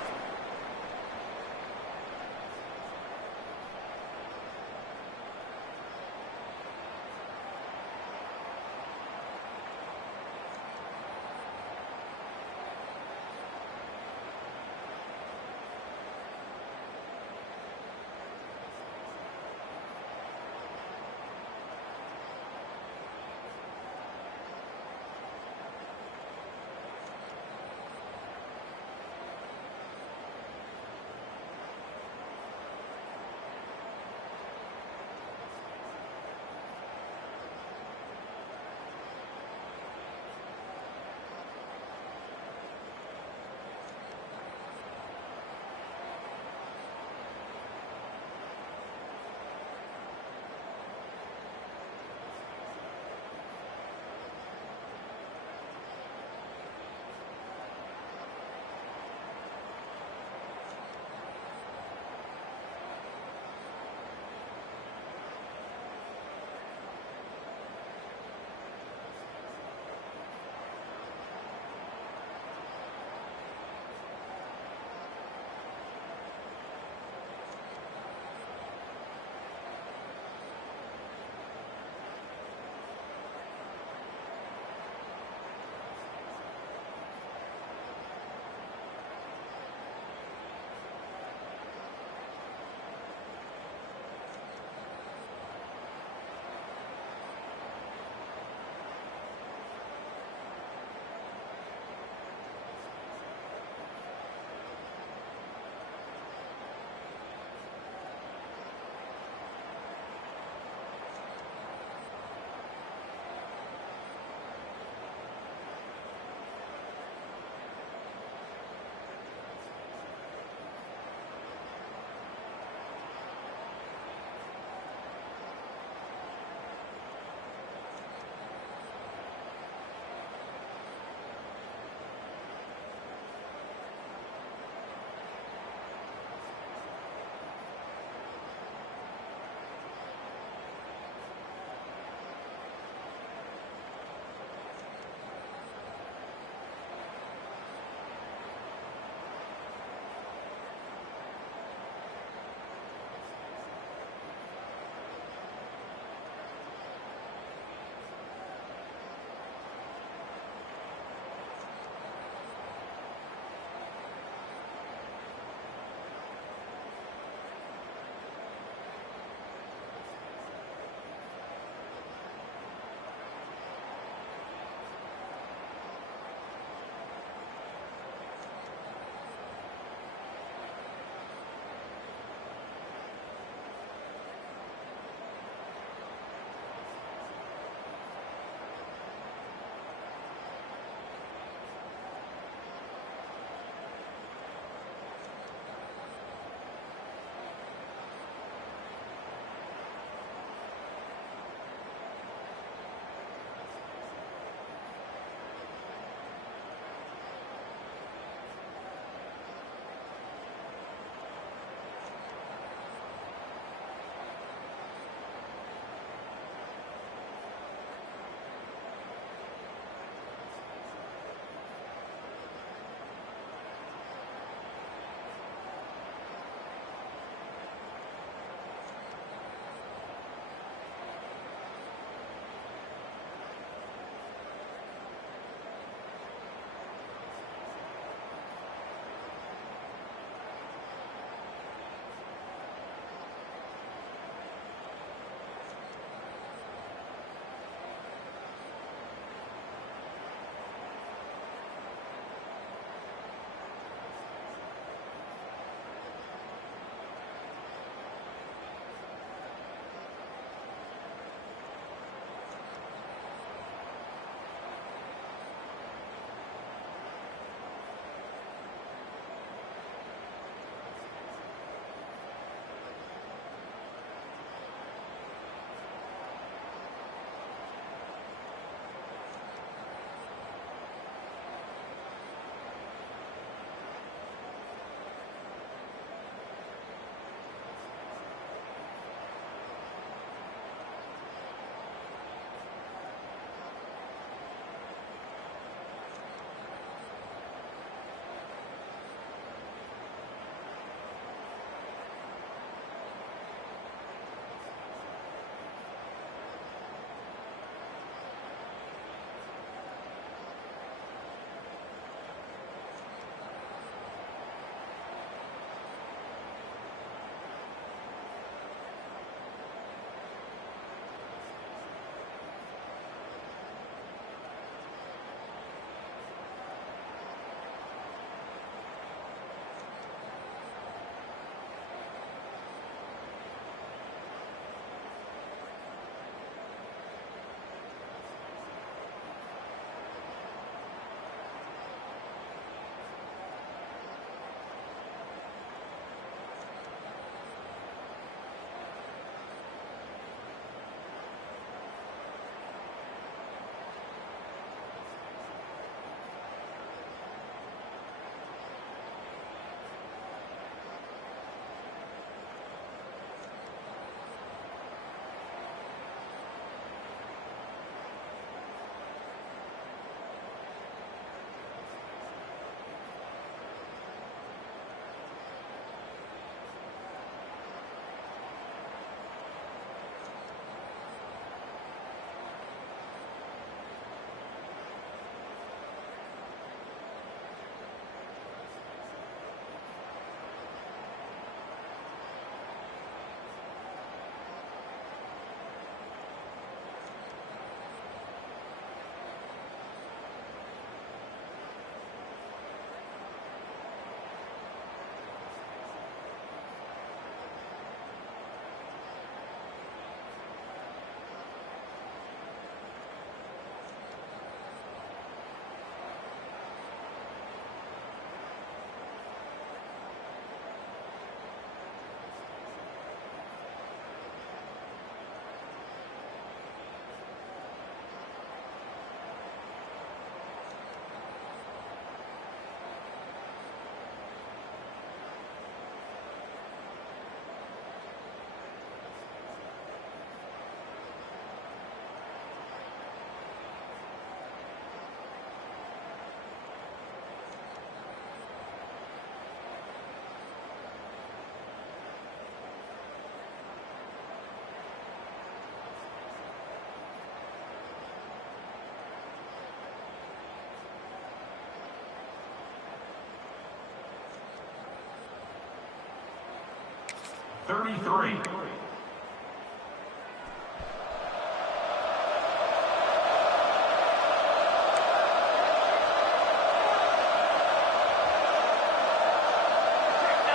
33.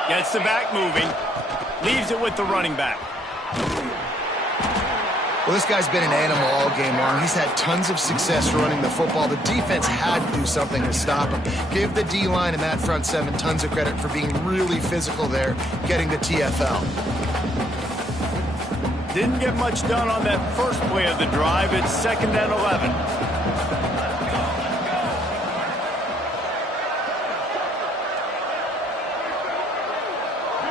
Gets the back moving. Leaves it with the running back. Well, this guy's been an animal all game long. He's had tons of success running the football. The defense had to do something to stop him. Give the D-line and that front seven tons of credit for being really physical there, getting the TFL. Didn't get much done on that first play of the drive. It's 2nd and 11.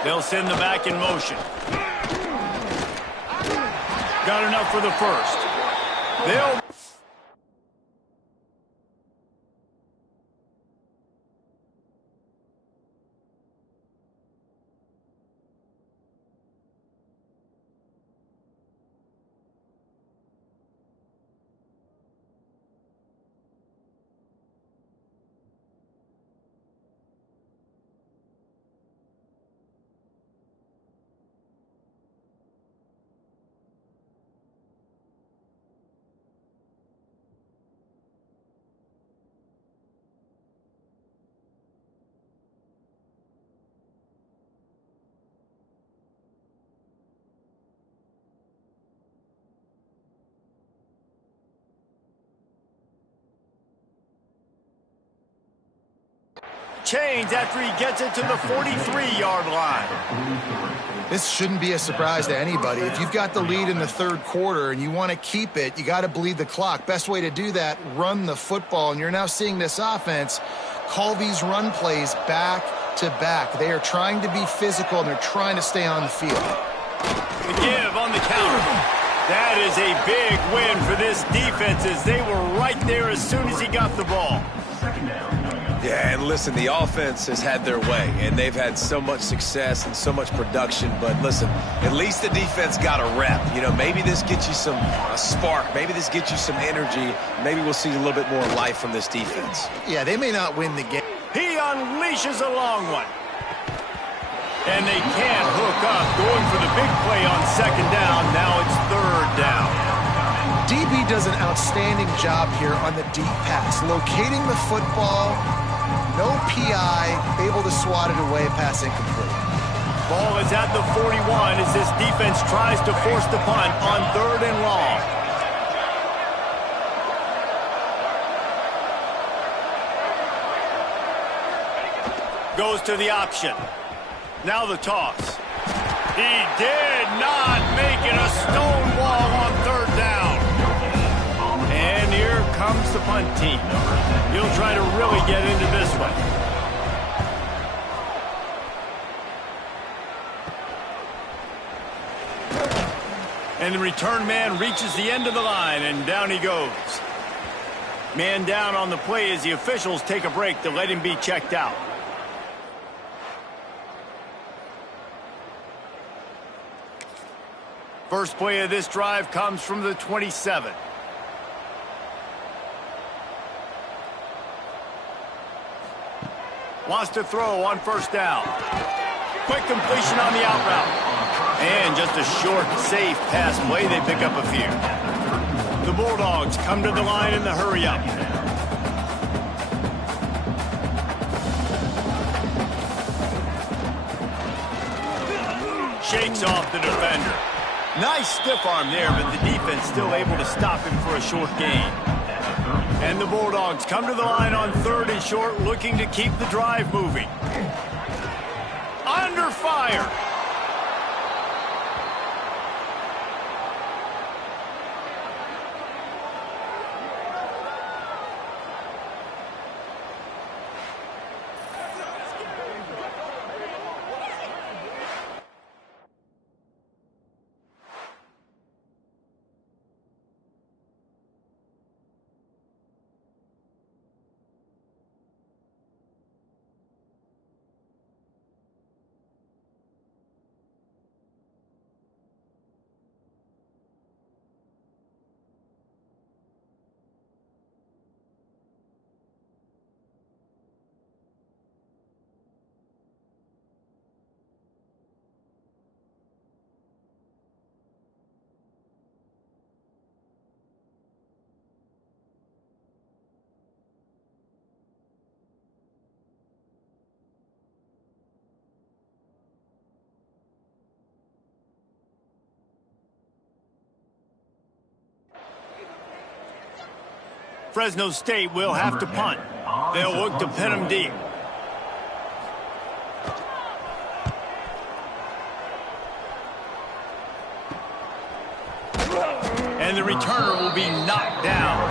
They'll send the back in motion. Got enough for the first. They'll... change after he gets it to the 43-yard line. This shouldn't be a surprise to anybody. If you've got the lead in the third quarter and you want to keep it, you got to bleed the clock. Best way to do that, run the football. And you're now seeing this offense call these run plays back to back. They are trying to be physical, and they're trying to stay on the field. The give on the counter. That is a big win for this defense, as they were right there as soon as he got the ball. Yeah, and listen, the offense has had their way, and they've had so much success and so much production. But listen, at least the defense got a rep. You know, maybe this gets you a spark. Maybe this gets you some energy. Maybe we'll see a little bit more life from this defense. Yeah, they may not win the game. He unleashes a long one. And they can't hook up, going for the big play on 2nd down. Now it's 3rd down. DB does an outstanding job here on the deep pass, locating the football, no PI, able to swat it away, pass incomplete. Ball is at the 41 as this defense tries to force the punt on 3rd and long. Goes to the option. Now the toss. He did not make it a stone wall on 3rd down. And here comes the punt team. He'll try to really get into this one. And the return man reaches the end of the line, and down he goes. Man down on the play as the officials take a break to let him be checked out. First play of this drive comes from the 27. Wants to throw on 1st down. Quick completion on the out route. And just a short, safe pass play. They pick up a few. The Bulldogs come to the line in the hurry-up. Shakes off the defender. Nice stiff arm there, but the defense still able to stop him for a short gain. And the Bulldogs come to the line on 3rd and short, looking to keep the drive moving. Under fire. Fresno State will have to punt. They'll look to pin them deep. And the returner will be knocked down.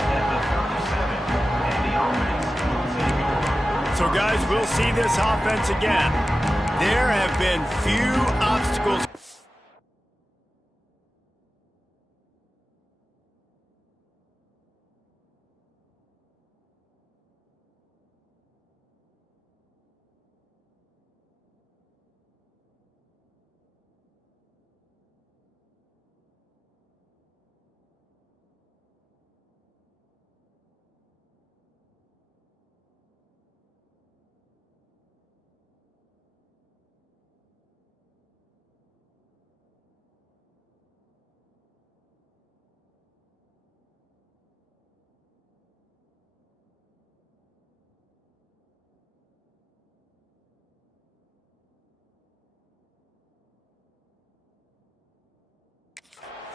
So, guys, we'll see this offense again. There have been few obstacles.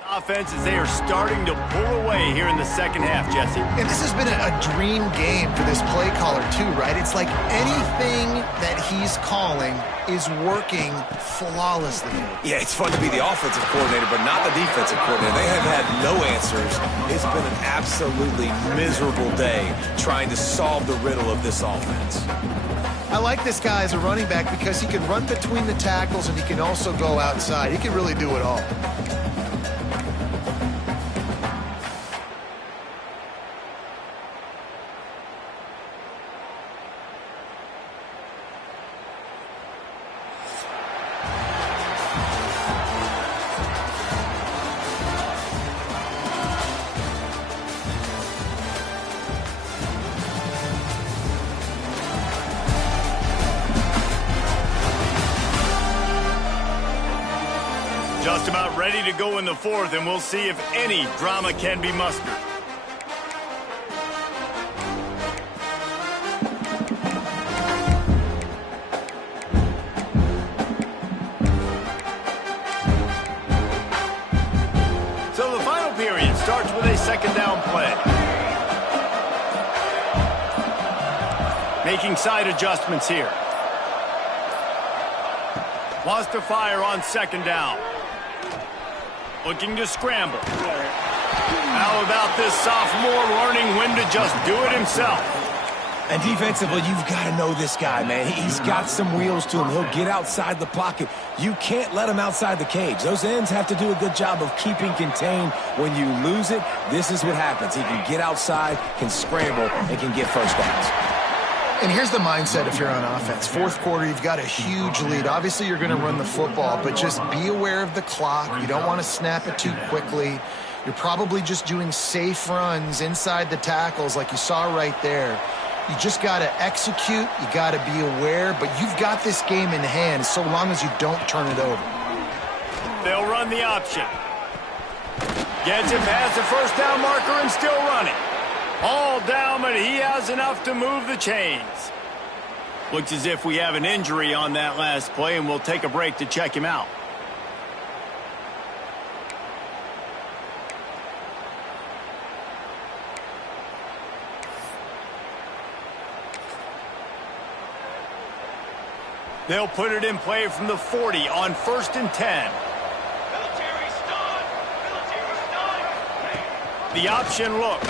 Offense as they are starting to pull away here in the second half, Jesse. And this has been a dream game for this play caller too, right? It's like anything that he's calling is working flawlessly. Yeah, it's fun to be the offensive coordinator, but not the defensive coordinator. They have had no answers. It's been an absolutely miserable day trying to solve the riddle of this offense. I like this guy as a running back because he can run between the tackles and he can also go outside. He can really do it all. Just about ready to go in the fourth, and we'll see if any drama can be mustered. So the final period starts with a second down play. Making side adjustments here. Wants to fire on second down. Looking to scramble. How about this sophomore learning when to just do it himself? And defensively, you've got to know this guy, man. He's got some wheels to him. He'll get outside the pocket. You can't let him outside the cage. Those ends have to do a good job of keeping contained. When you lose it, this is what happens. He can get outside, can scramble, and can get first downs. And here's the mindset if you're on offense. Fourth quarter, you've got a huge lead. Obviously, you're going to run the football, but just be aware of the clock. You don't want to snap it too quickly. You're probably just doing safe runs inside the tackles like you saw right there. You just got to execute. You got to be aware, but you've got this game in hand so long as you don't turn it over. They'll run the option. Gets it past the first down marker and still running. All down, but he has enough to move the chains. Looks as if we have an injury on that last play, and we'll take a break to check him out. They'll put it in play from the 40 on 1st and 10. The option look.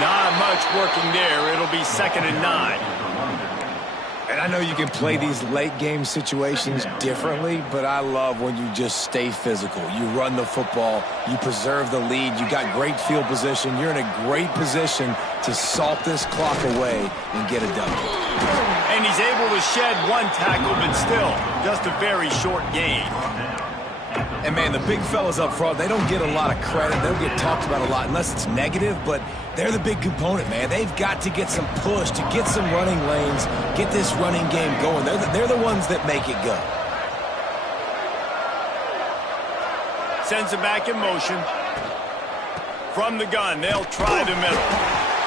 Not much working there. It'll be 2nd and 9. And I know you can play these late game situations differently, but I love when you just stay physical. You run the football, you preserve the lead, you got great field position, you're in a great position to salt this clock away and get a W. And he's able to shed one tackle, but still just a very short gain. And, man, the big fellas up front, they don't get a lot of credit. They don't get talked about a lot unless it's negative, but they're the big component, man. They've got to get some push, to get some running lanes, get this running game going. They're the ones that make it go. Sends it back in motion. From the gun, they'll try the middle.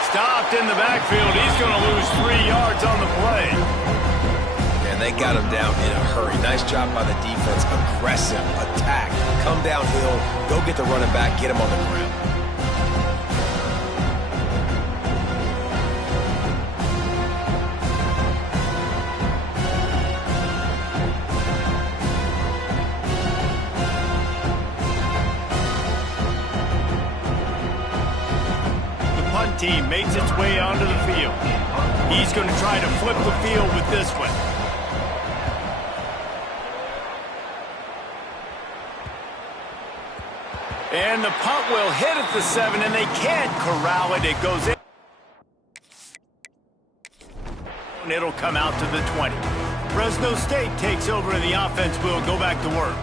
Stopped in the backfield. He's going to lose 3 yards on the play. And they got him down in a hurry. Nice job by the defense. Aggressive attack. Come downhill. Go get the running back. Get him on the ground. team makes its way onto the field. He's going to try to flip the field with this one. And the punt will hit at the 7, and they can't corral it. It goes in. And it'll come out to the 20. Fresno State takes over, and the offense will go back to work.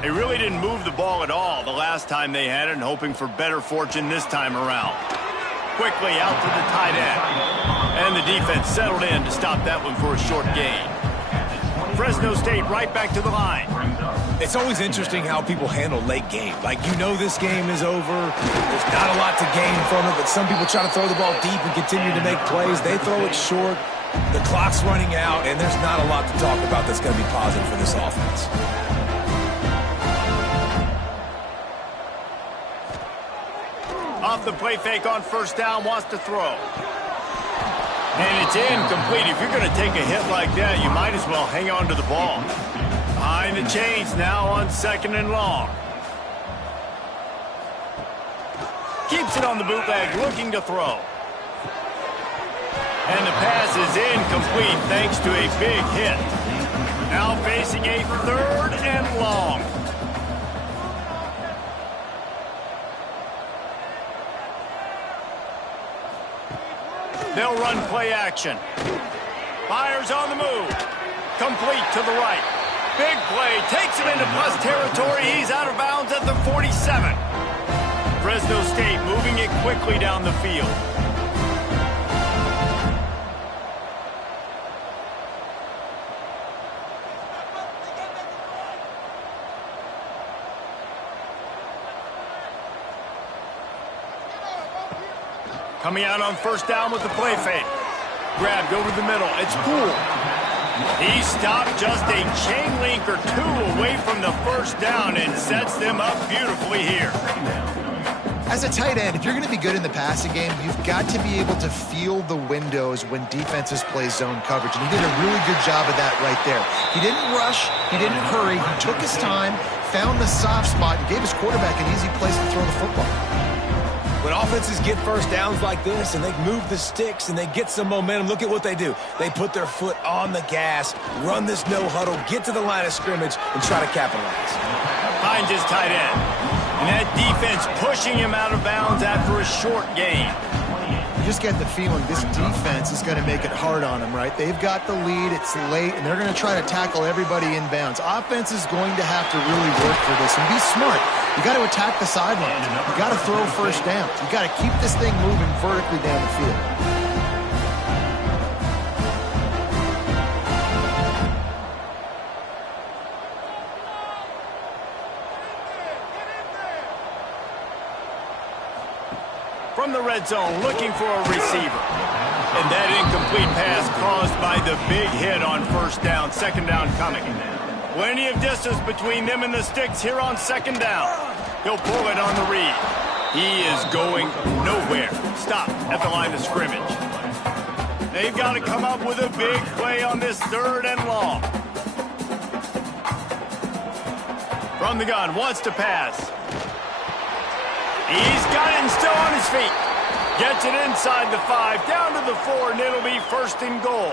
They really didn't move the ball at all the last time they had it, and hoping for better fortune this time around. Quickly out to the tight end. And the defense settled in to stop that one for a short gain. Fresno State right back to the line. It's always interesting how people handle late game. Like, you know this game is over. There's not a lot to gain from it, but some people try to throw the ball deep and continue to make plays. They throw it short. The clock's running out, and there's not a lot to talk about that's going to be positive for this offense. Off the play fake on first down, wants to throw. And it's incomplete. If you're going to take a hit like that, you might as well hang on to the ball. Behind the chains now on 2nd and long. Keeps it on the bootleg, looking to throw. And the pass is incomplete thanks to a big hit. Now facing a 3rd and long. They'll run play action. Fires on the move. Complete to the right. Big play. Takes him into plus territory. He's out of bounds at the 47. Fresno State moving it quickly down the field. Coming out on first down with the play fake. Grabbed over the middle. It's Poole. He stopped just a chain link or 2 away from the first down and sets them up beautifully here. As a tight end, if you're going to be good in the passing game, you've got to be able to feel the windows when defenses play zone coverage. And he did a really good job of that right there. He didn't rush. He didn't hurry. He took his time, found the soft spot, and gave his quarterback an easy place to throw the football. When offenses get first downs like this and they move the sticks and they get some momentum, look at what they do. They put their foot on the gas, run this no huddle, get to the line of scrimmage, and try to capitalize. Finds his tight end. And that defense pushing him out of bounds after a short gain. You just get the feeling this defense is going to make it hard on them, right? They've got the lead, it's late, and they're going to try to tackle everybody inbounds. Offense is going to have to really work for this and be smart. You got to attack the sidelines. You got to throw first downs. You got to keep this thing moving vertically down the field. From the red zone, looking for a receiver. And that incomplete pass caused by the big hit on first down. 2nd down coming. Plenty of distance between them and the sticks here on 2nd down. He'll pull it on the read. He is going nowhere. Stop at the line of scrimmage. They've got to come up with a big play on this 3rd and long. From the gun, wants to pass. He's got it and still on his feet. Gets it inside the 5, down to the 4, and it'll be 1st and goal.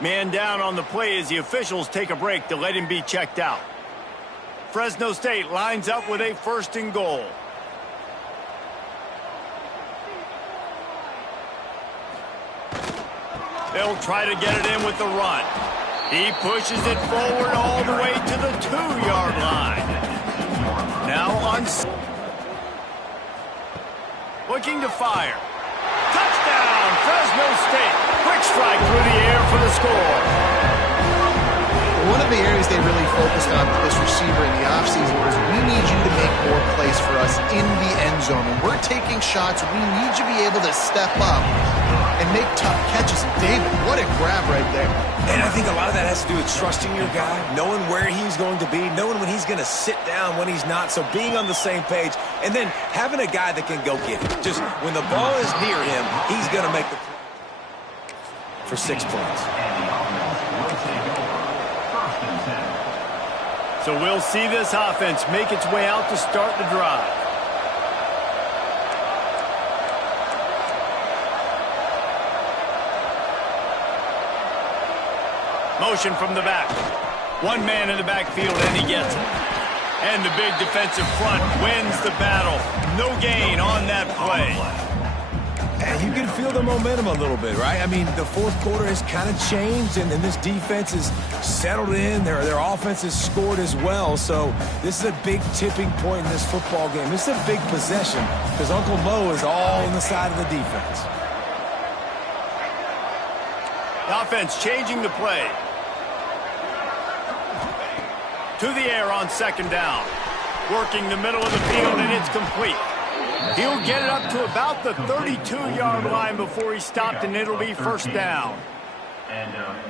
Man down on the play as the officials take a break to let him be checked out. Fresno State lines up with a 1st and goal. They'll try to get it in with the run. He pushes it forward all the way to the 2-yard line. Now on... Looking to fire. Touchdown, Fresno State. Quick strike through the air for the score. One of the areas they really focused on with this receiver in the offseason was we need you to make more plays for us in the end zone. When we're taking shots, we need you to be able to step up and make tough catches. David, what a grab right there. And I think a lot of that has to do with trusting your guy, knowing where he's going to be, knowing when he's going to sit down, when he's not, so being on the same page, and then having a guy that can go get it. Just when the ball is near him, he's going to make the play for 6 points. So we'll see this offense make its way out to start the drive. Motion from the back. One man in the backfield, and he gets it. And the big defensive front wins the battle. No gain on that play. And you can feel the momentum a little bit, right? I mean, the fourth quarter has kind of changed, and this defense is settled in. Their offense has scored as well. So this is a big tipping point in this football game. This is a big possession because Uncle Mo is all on the side of the defense. The offense changing the play. To the air on second down. Working the middle of the field, and it's complete. He'll get it up to about the 32-yard line before he stopped, and it'll be first down.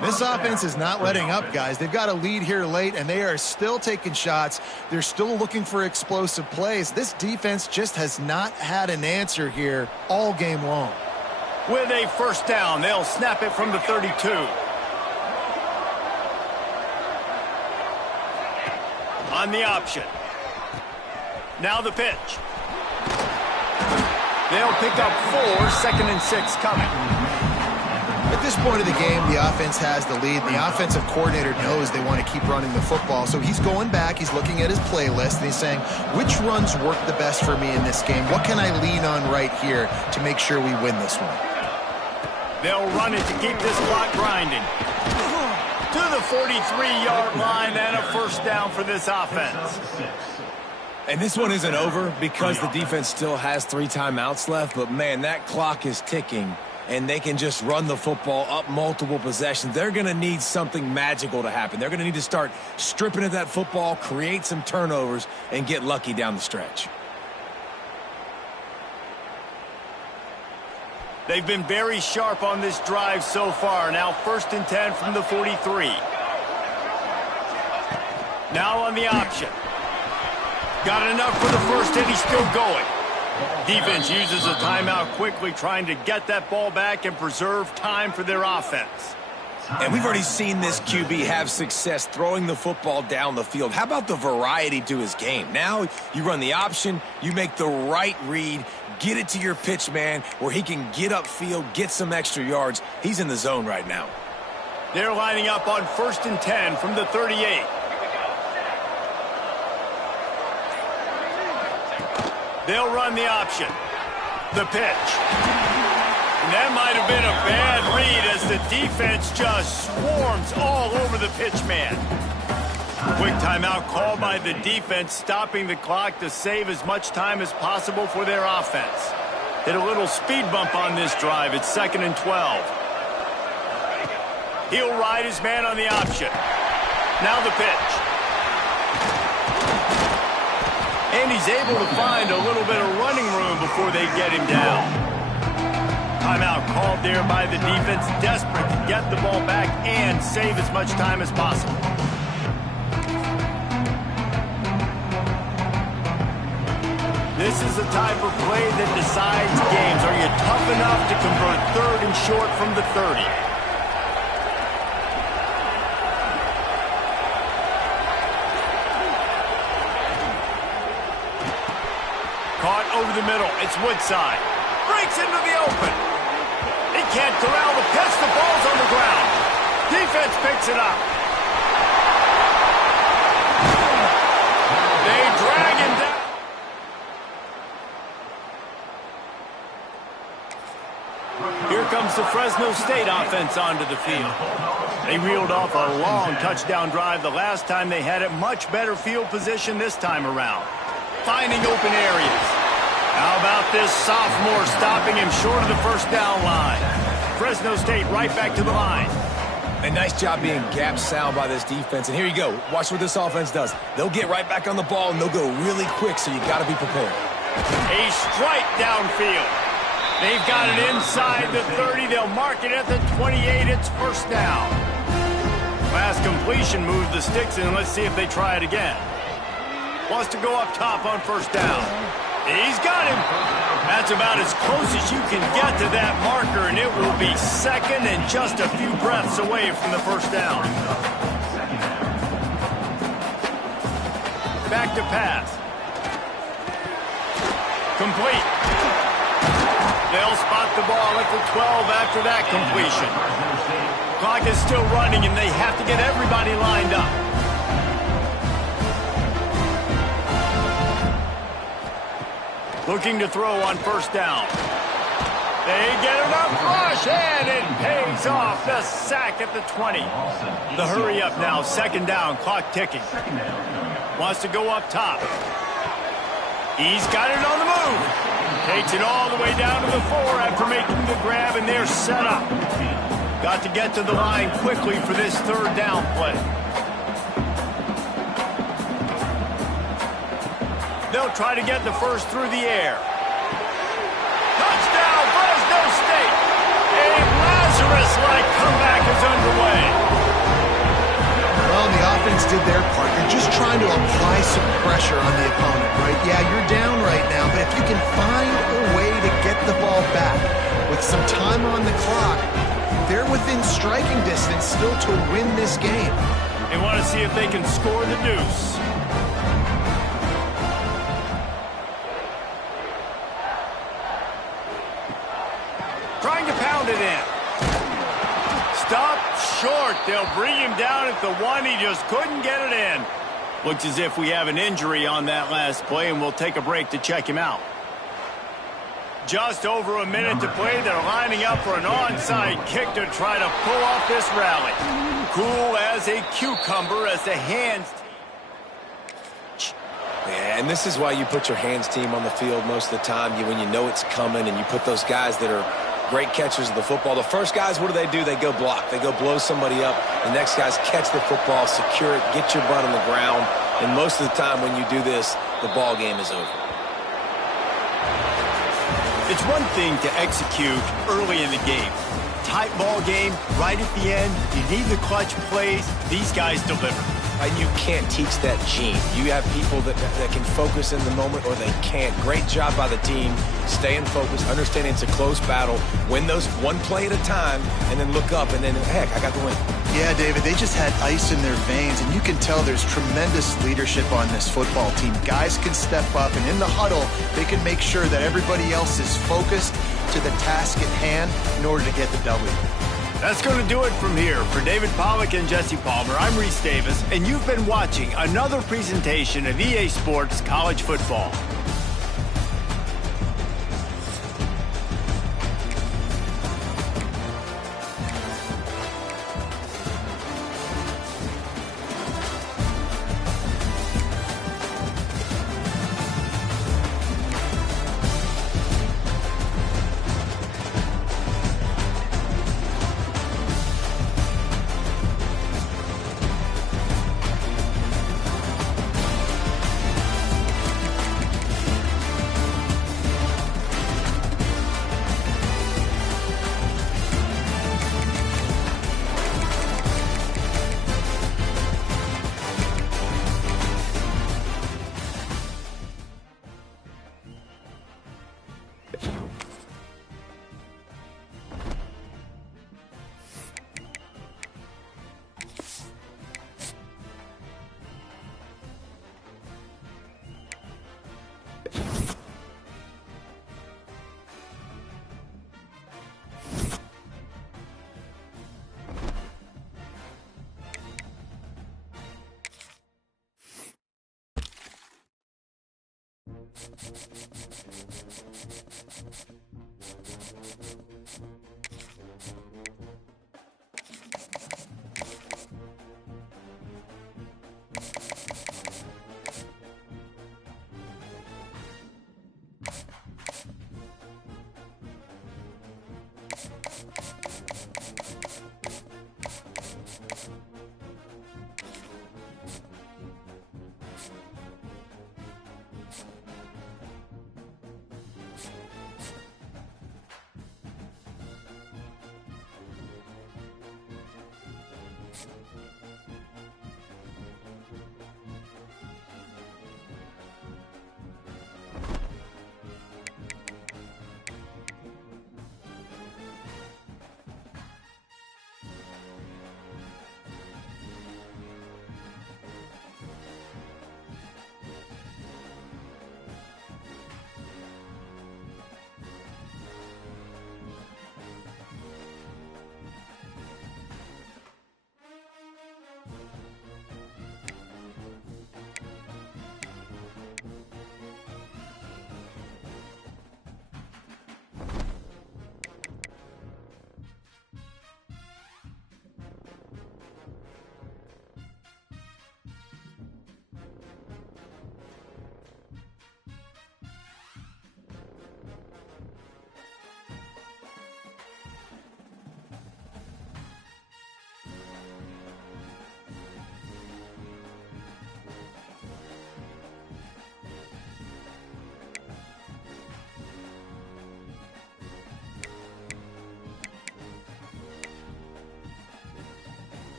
This offense is not letting up, guys. They've got a lead here late, and they are still taking shots. They're still looking for explosive plays. This defense just has not had an answer here all game long. With a first down, they'll snap it from the 32. On the option. Now the pitch. They'll pick up 4, 2nd and 6 coming. At this point of the game, the offense has the lead. The offensive coordinator knows they want to keep running the football. So he's going back, he's looking at his playlist, and he's saying, which runs work the best for me in this game? What can I lean on right here to make sure we win this one? They'll run it to keep this clock grinding. To the 43-yard line, and a first down for this offense. And this one isn't over because the defense still has 3 timeouts left. But, man, that clock is ticking, and they can just run the football up multiple possessions. They're going to need something magical to happen. They're going to need to start stripping at that football, create some turnovers, and get lucky down the stretch. They've been very sharp on this drive so far. Now 1st and 10 from the 43. Now on the option. Got enough for the first, and he's still going. Defense uses a timeout quickly, trying to get that ball back and preserve time for their offense. And we've already seen this QB have success throwing the football down the field. How about the variety to his game? Now you run the option, you make the right read, get it to your pitch man where he can get upfield, get some extra yards. He's in the zone right now. They're lining up on 1st and 10 from the 38. They'll run the option. The pitch. And that might have been a bad read as the defense just swarms all over the pitch man. Quick timeout called by the defense, stopping the clock to save as much time as possible for their offense. Hit a little speed bump on this drive. It's 2nd and 12. He'll ride his man on the option. Now the pitch. And he's able to find a little bit of running room before they get him down. Timeout called there by the defense, desperate to get the ball back and save as much time as possible. This is the type of play that decides games. Are you tough enough to convert 3rd and short from the 30? Caught over the middle. It's Woodside. Breaks into the open. He can't corral the pitch. The ball's on the ground. Defense picks it up. They drag him down. Here comes the Fresno State offense onto the field. They reeled off a long touchdown drive the last time they had it. Much better field position this time around. Finding open areas. How about this sophomore stopping him short of the first down line? Fresno State right back to the line. A nice job being gap sound by this defense. And here you go. Watch what this offense does. They'll get right back on the ball, and they'll go really quick, so you got to be prepared. A strike downfield. They've got it inside the 30. They'll mark it at the 28. It's first down. Last completion moved the sticks in. Let's see if they try it again. Wants to go up top on first down. He's got him. That's about as close as you can get to that marker, and it will be 2nd and just a few breaths away from the first down. Back to pass. Complete. They'll spot the ball at the 12 after that completion. Clock is still running, and they have to get everybody lined up. Looking to throw on first down. They get enough rush, and it pays off. The sack at the 20. The hurry up now, second down, clock ticking. Wants to go up top. He's got it on the move. Takes it all the way down to the 4 after making the grab, and they're set up. Got to get to the line quickly for this third down play. They'll try to get the first through the air. Touchdown, Fresno State! A Lazarus-like comeback is underway. Well, the offense did their part. They're just trying to apply some pressure on the opponent, right? Yeah, you're down right now, but if you can find a way to get the ball back with some time on the clock, they're within striking distance still to win this game. They want to see if they can score the deuce. Trying to pound it in. Stop short. They'll bring him down at the 1. He just couldn't get it in. Looks as if we have an injury on that last play, and we'll take a break to check him out. Just over a minute to play. They're lining up for an onside kick to try to pull off this rally. Cool as a cucumber as the hands... Yeah, and this is why you put your hands team on the field most of the time. When you know it's coming, and you put those guys that are great catchers of the football. The first guys, what do? They go block. They go blow somebody up. The next guys catch the football, secure it, get your butt on the ground. And most of the time when you do this, the ball game is over. It's one thing to execute early in the game. Tight ball game, right at the end. You need the clutch plays. These guys deliver. And you can't teach that gene. You have people that can focus in the moment, or they can't. Great job by the team, staying focused, understanding it's a close battle, win those one play at a time, and then look up, and then, heck, I got the win. Yeah, David, they just had ice in their veins, and you can tell there's tremendous leadership on this football team. Guys can step up, and in the huddle, they can make sure that everybody else is focused to the task at hand in order to get the W. That's going to do it from here. For David Pollack and Jesse Palmer, I'm Reese Davis, and you've been watching another presentation of EA Sports College Football.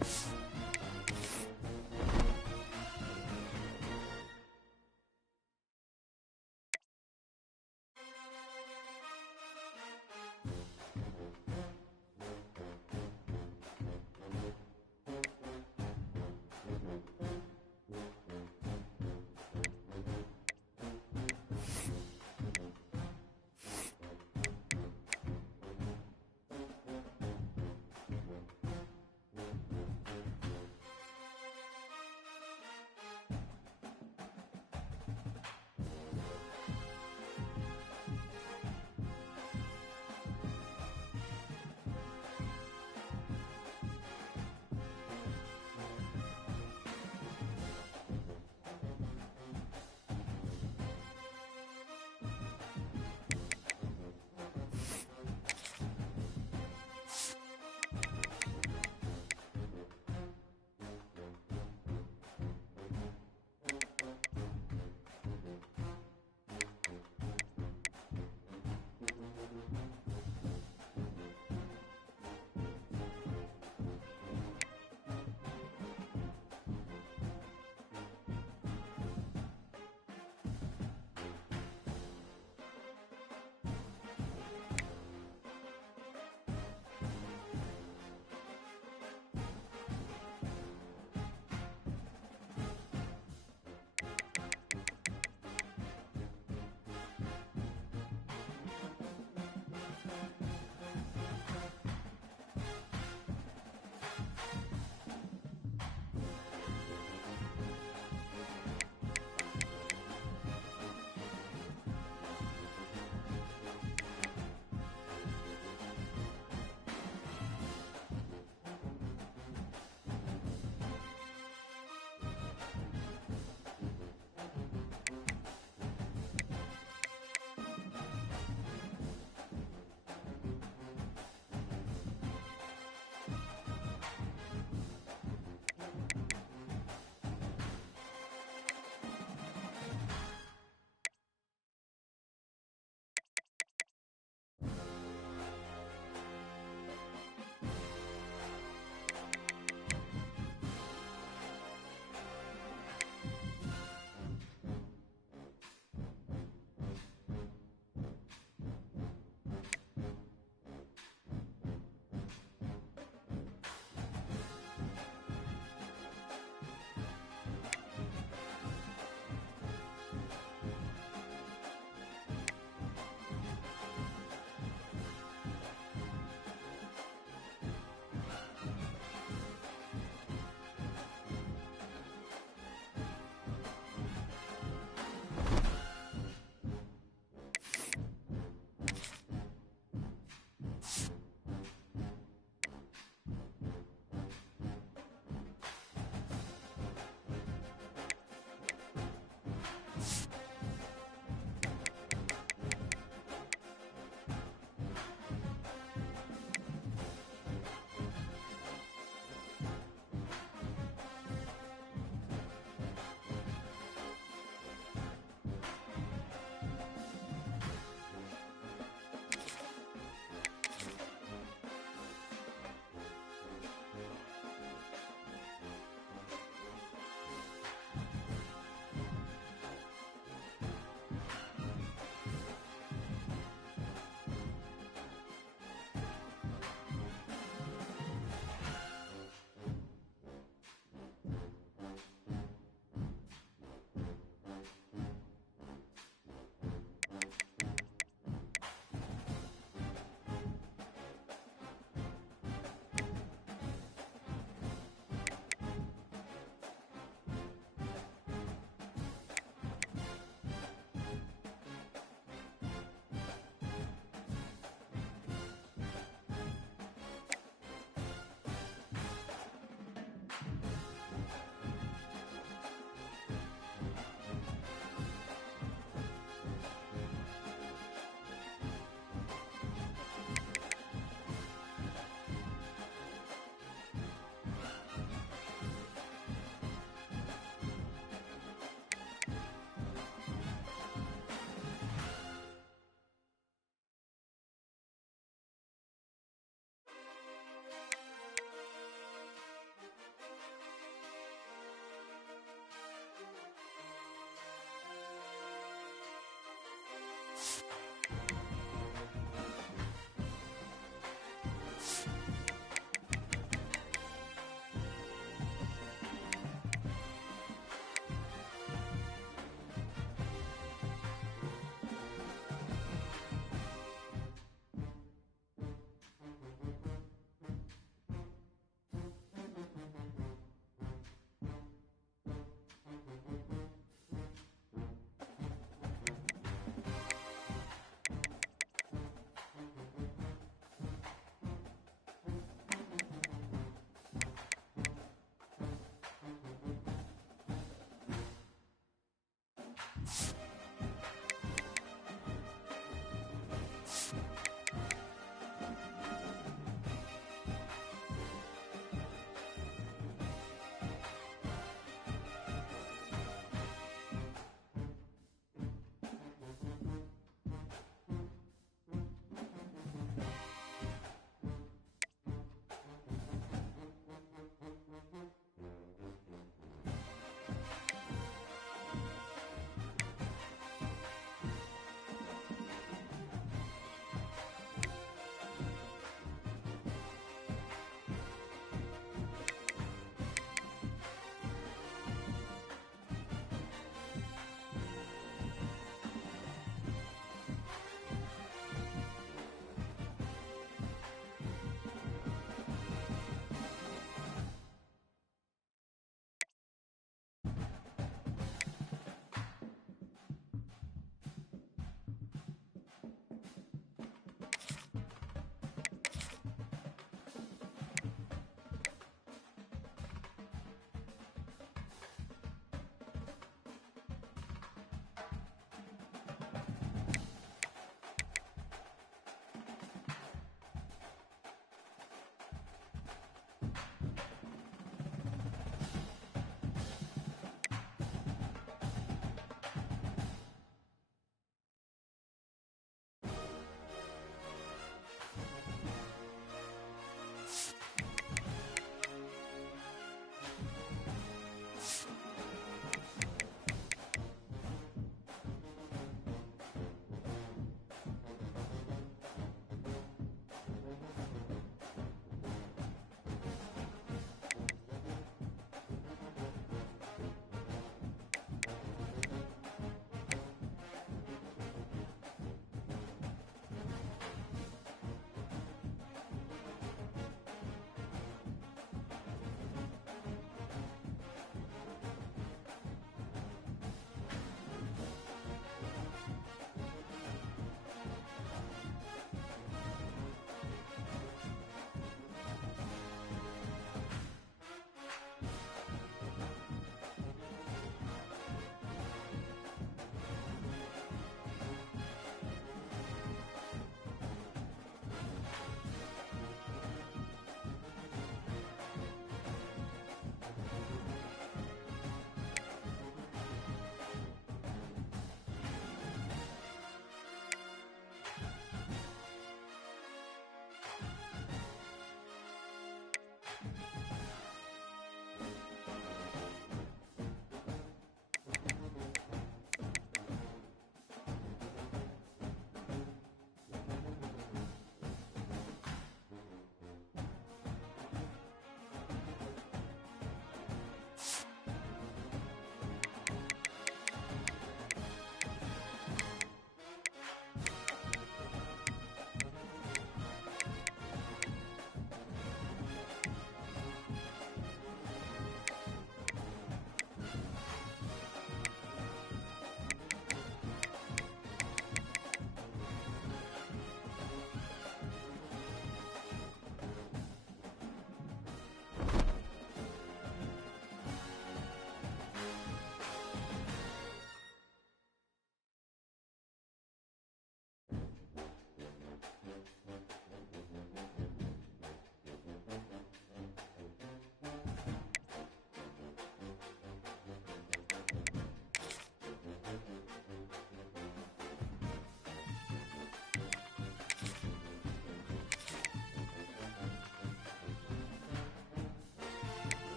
down.